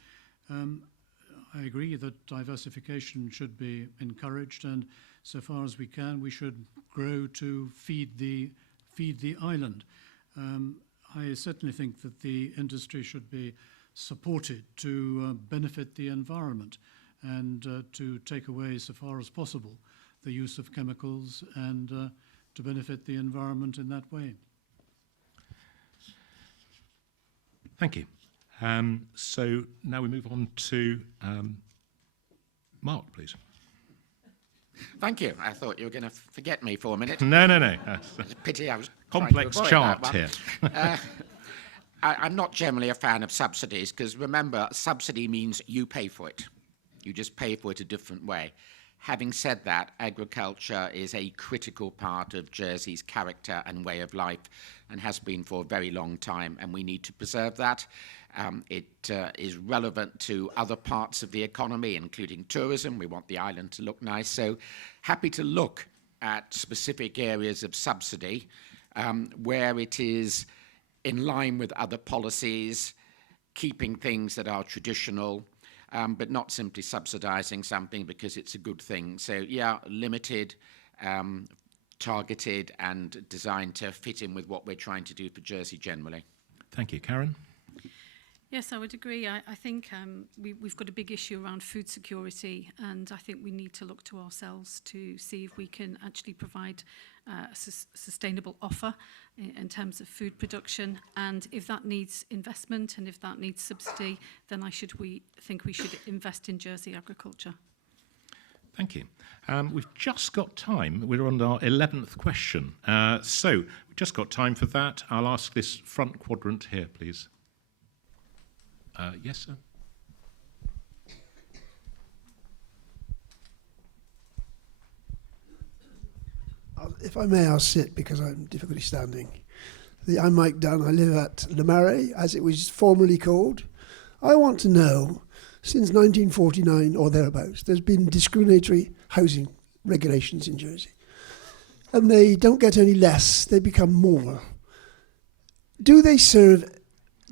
I agree that diversification should be encouraged, and so far as we can, we should grow to feed the island. I certainly think that the industry should be supported to benefit the environment and to take away, so far as possible, the use of chemicals and to benefit the environment in that way. Thank you. So now we move on to Mark, please. Thank you. I thought you were going to forget me for a minute. No. It's a pity I was complex trying to chart avoid that one. here. I'm not generally a fan of subsidies because remember, subsidy means you pay for it. You just pay for it a different way. Having said that, agriculture is a critical part of Jersey's character and way of life and has been for a very long time, and we need to preserve that. It is relevant to other parts of the economy, including tourism. We want the island to look nice. So happy to look at specific areas of subsidy where it is in line with other policies, keeping things that are traditional, but not simply subsidising something because it's a good thing. So, yeah, limited, targeted, and designed to fit in with what we're trying to do for Jersey generally. Thank you. Karen? Yes, I would agree. I think we've got a big issue around food security, and I think we need to look to ourselves to see if we can actually provide a sustainable offer in terms of food production. And if that needs investment and if that needs subsidy, then we think we should invest in Jersey agriculture. Thank you. We've just got time. We're on our 11th question. So we've just got time for that. I'll ask this front quadrant here, please. Yes, sir. If I may, I'll sit because I'm difficulty standing. I'm Mike Dunn. I live at Le Marais, as it was formerly called. I want to know, since 1949 or thereabouts, there's been discriminatory housing regulations in Jersey. And they don't get any less, they become more. Do they serve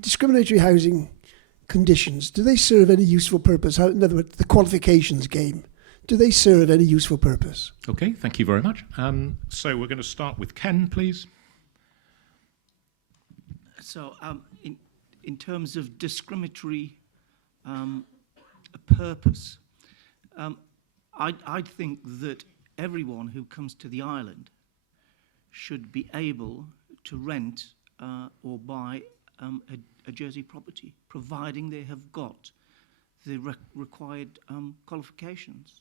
discriminatory housing conditions, do they serve any useful purpose? In other words, the qualifications game, do they serve any useful purpose? Okay, thank you very much. So we're going to start with Ken, please. So in terms of discriminatory purpose, I think that everyone who comes to the island should be able to rent or buy a Jersey property, providing they have got the required qualifications.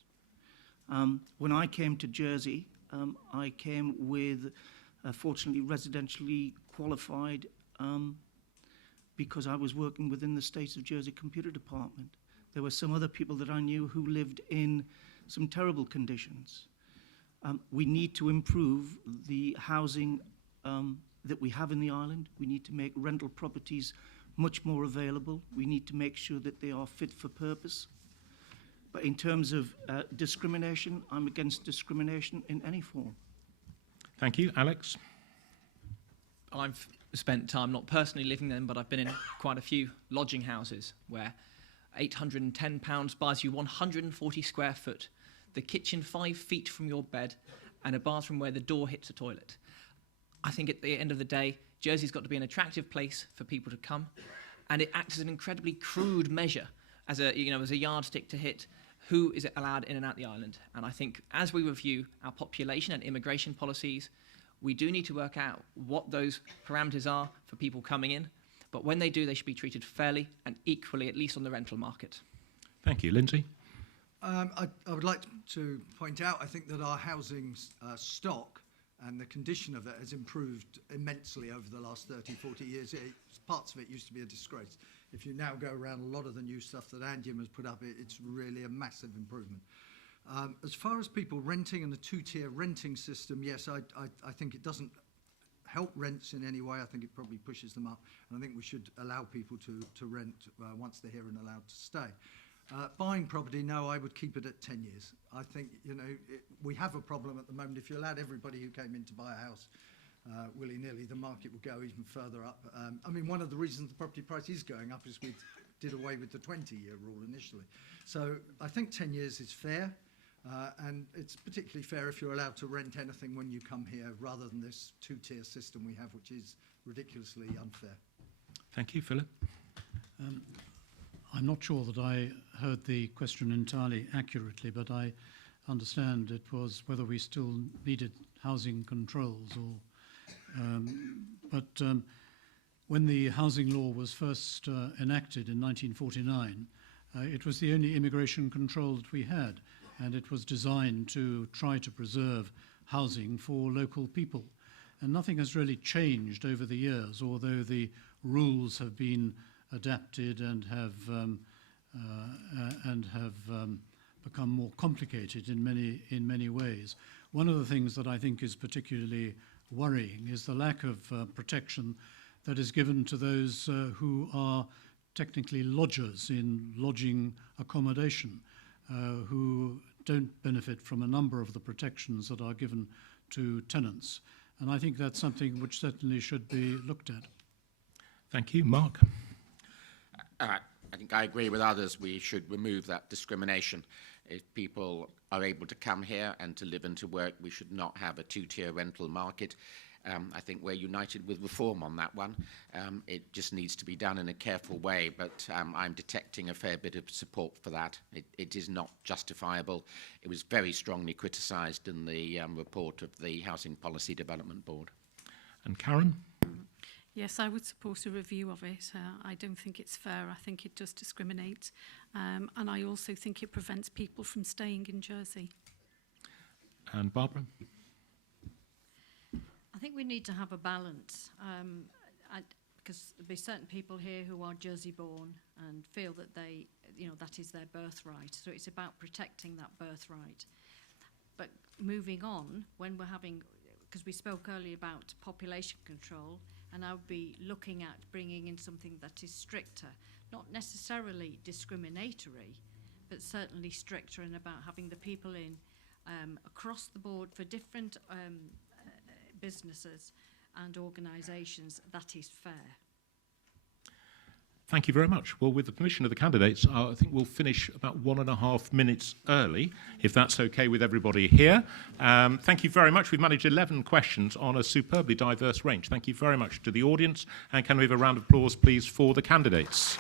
When I came to Jersey, I came with, fortunately, residentially qualified because I was working within the State of Jersey Computer Department. There were some other people that I knew who lived in some terrible conditions. We need to improve the housing that we have in the island. We need to make rental properties much more available. We need to make sure that they are fit for purpose. But in terms of discrimination, I'm against discrimination in any form. Thank you. Alex? I've spent time not personally living in them, but I've been in quite a few lodging houses where £810 buys you 140 square foot, the kitchen 5 feet from your bed, and a bathroom where the door hits a toilet. I think at the end of the day, Jersey's got to be an attractive place for people to come, and it acts as an incredibly crude measure, as a yardstick to hit who is allowed in and out the island. And I think as we review our population and immigration policies, we do need to work out what those parameters are for people coming in. But when they do, they should be treated fairly and equally, at least on the rental market. Thank you. Lindsay? I would like to point out, I think that our housing stock and the condition of it has improved immensely over the last 30, 40 years. Parts of it used to be a disgrace. If you now go around a lot of the new stuff that Andium has put up, it's really a massive improvement. As far as people renting and the two-tier renting system, yes, I think it doesn't help rents in any way. I think it probably pushes them up. And I think we should allow people to rent once they're here and allowed to stay. Buying property, no, I would keep it at 10 years. I think, we have a problem at the moment. If you allowed everybody who came in to buy a house willy-nilly, the market would go even further up. One of the reasons the property price is going up is we did away with the 20-year rule initially. So I think 10 years is fair, and it's particularly fair if you're allowed to rent anything when you come here, rather than this two-tier system we have, which is ridiculously unfair. Thank you. Philip? I'm not sure that I heard the question entirely accurately, but I understand it was whether we still needed housing controls or... when the housing law was first enacted in 1949, it was the only immigration control that we had, and it was designed to try to preserve housing for local people. And nothing has really changed over the years, although the rules have been adapted and have become more complicated in many ways. One of the things that I think is particularly worrying is the lack of protection that is given to those who are technically lodgers in lodging accommodation, who don't benefit from a number of the protections that are given to tenants. And I think that's something which certainly should be looked at. Thank you. Mark? I think I agree with others. We should remove that discrimination. If people are able to come here and to live and to work, we should not have a two-tier rental market. I think we're united with reform on that one. It just needs to be done in a careful way, but I'm detecting a fair bit of support for that. It is not justifiable. It was very strongly criticised in the report of the Housing Policy Development Board. And Karen? Yes, I would support a review of it. I don't think it's fair. I think it does discriminate. And I also think it prevents people from staying in Jersey. And Barbara? I think we need to have a balance. Because there'll be certain people here who are Jersey born and feel that that is their birthright. So it's about protecting that birthright. But moving on, when we're having, because we spoke earlier about population control, and I would be looking at bringing in something that is stricter, not necessarily discriminatory, but certainly stricter, and about having the people in across the board for different businesses and organisations that is fair. Thank you very much. Well, with the permission of the candidates, I think we'll finish about 1.5 minutes early, if that's okay with everybody here. Thank you very much. We've managed 11 questions on a superbly diverse range. Thank you very much to the audience. And can we have a round of applause, please, for the candidates?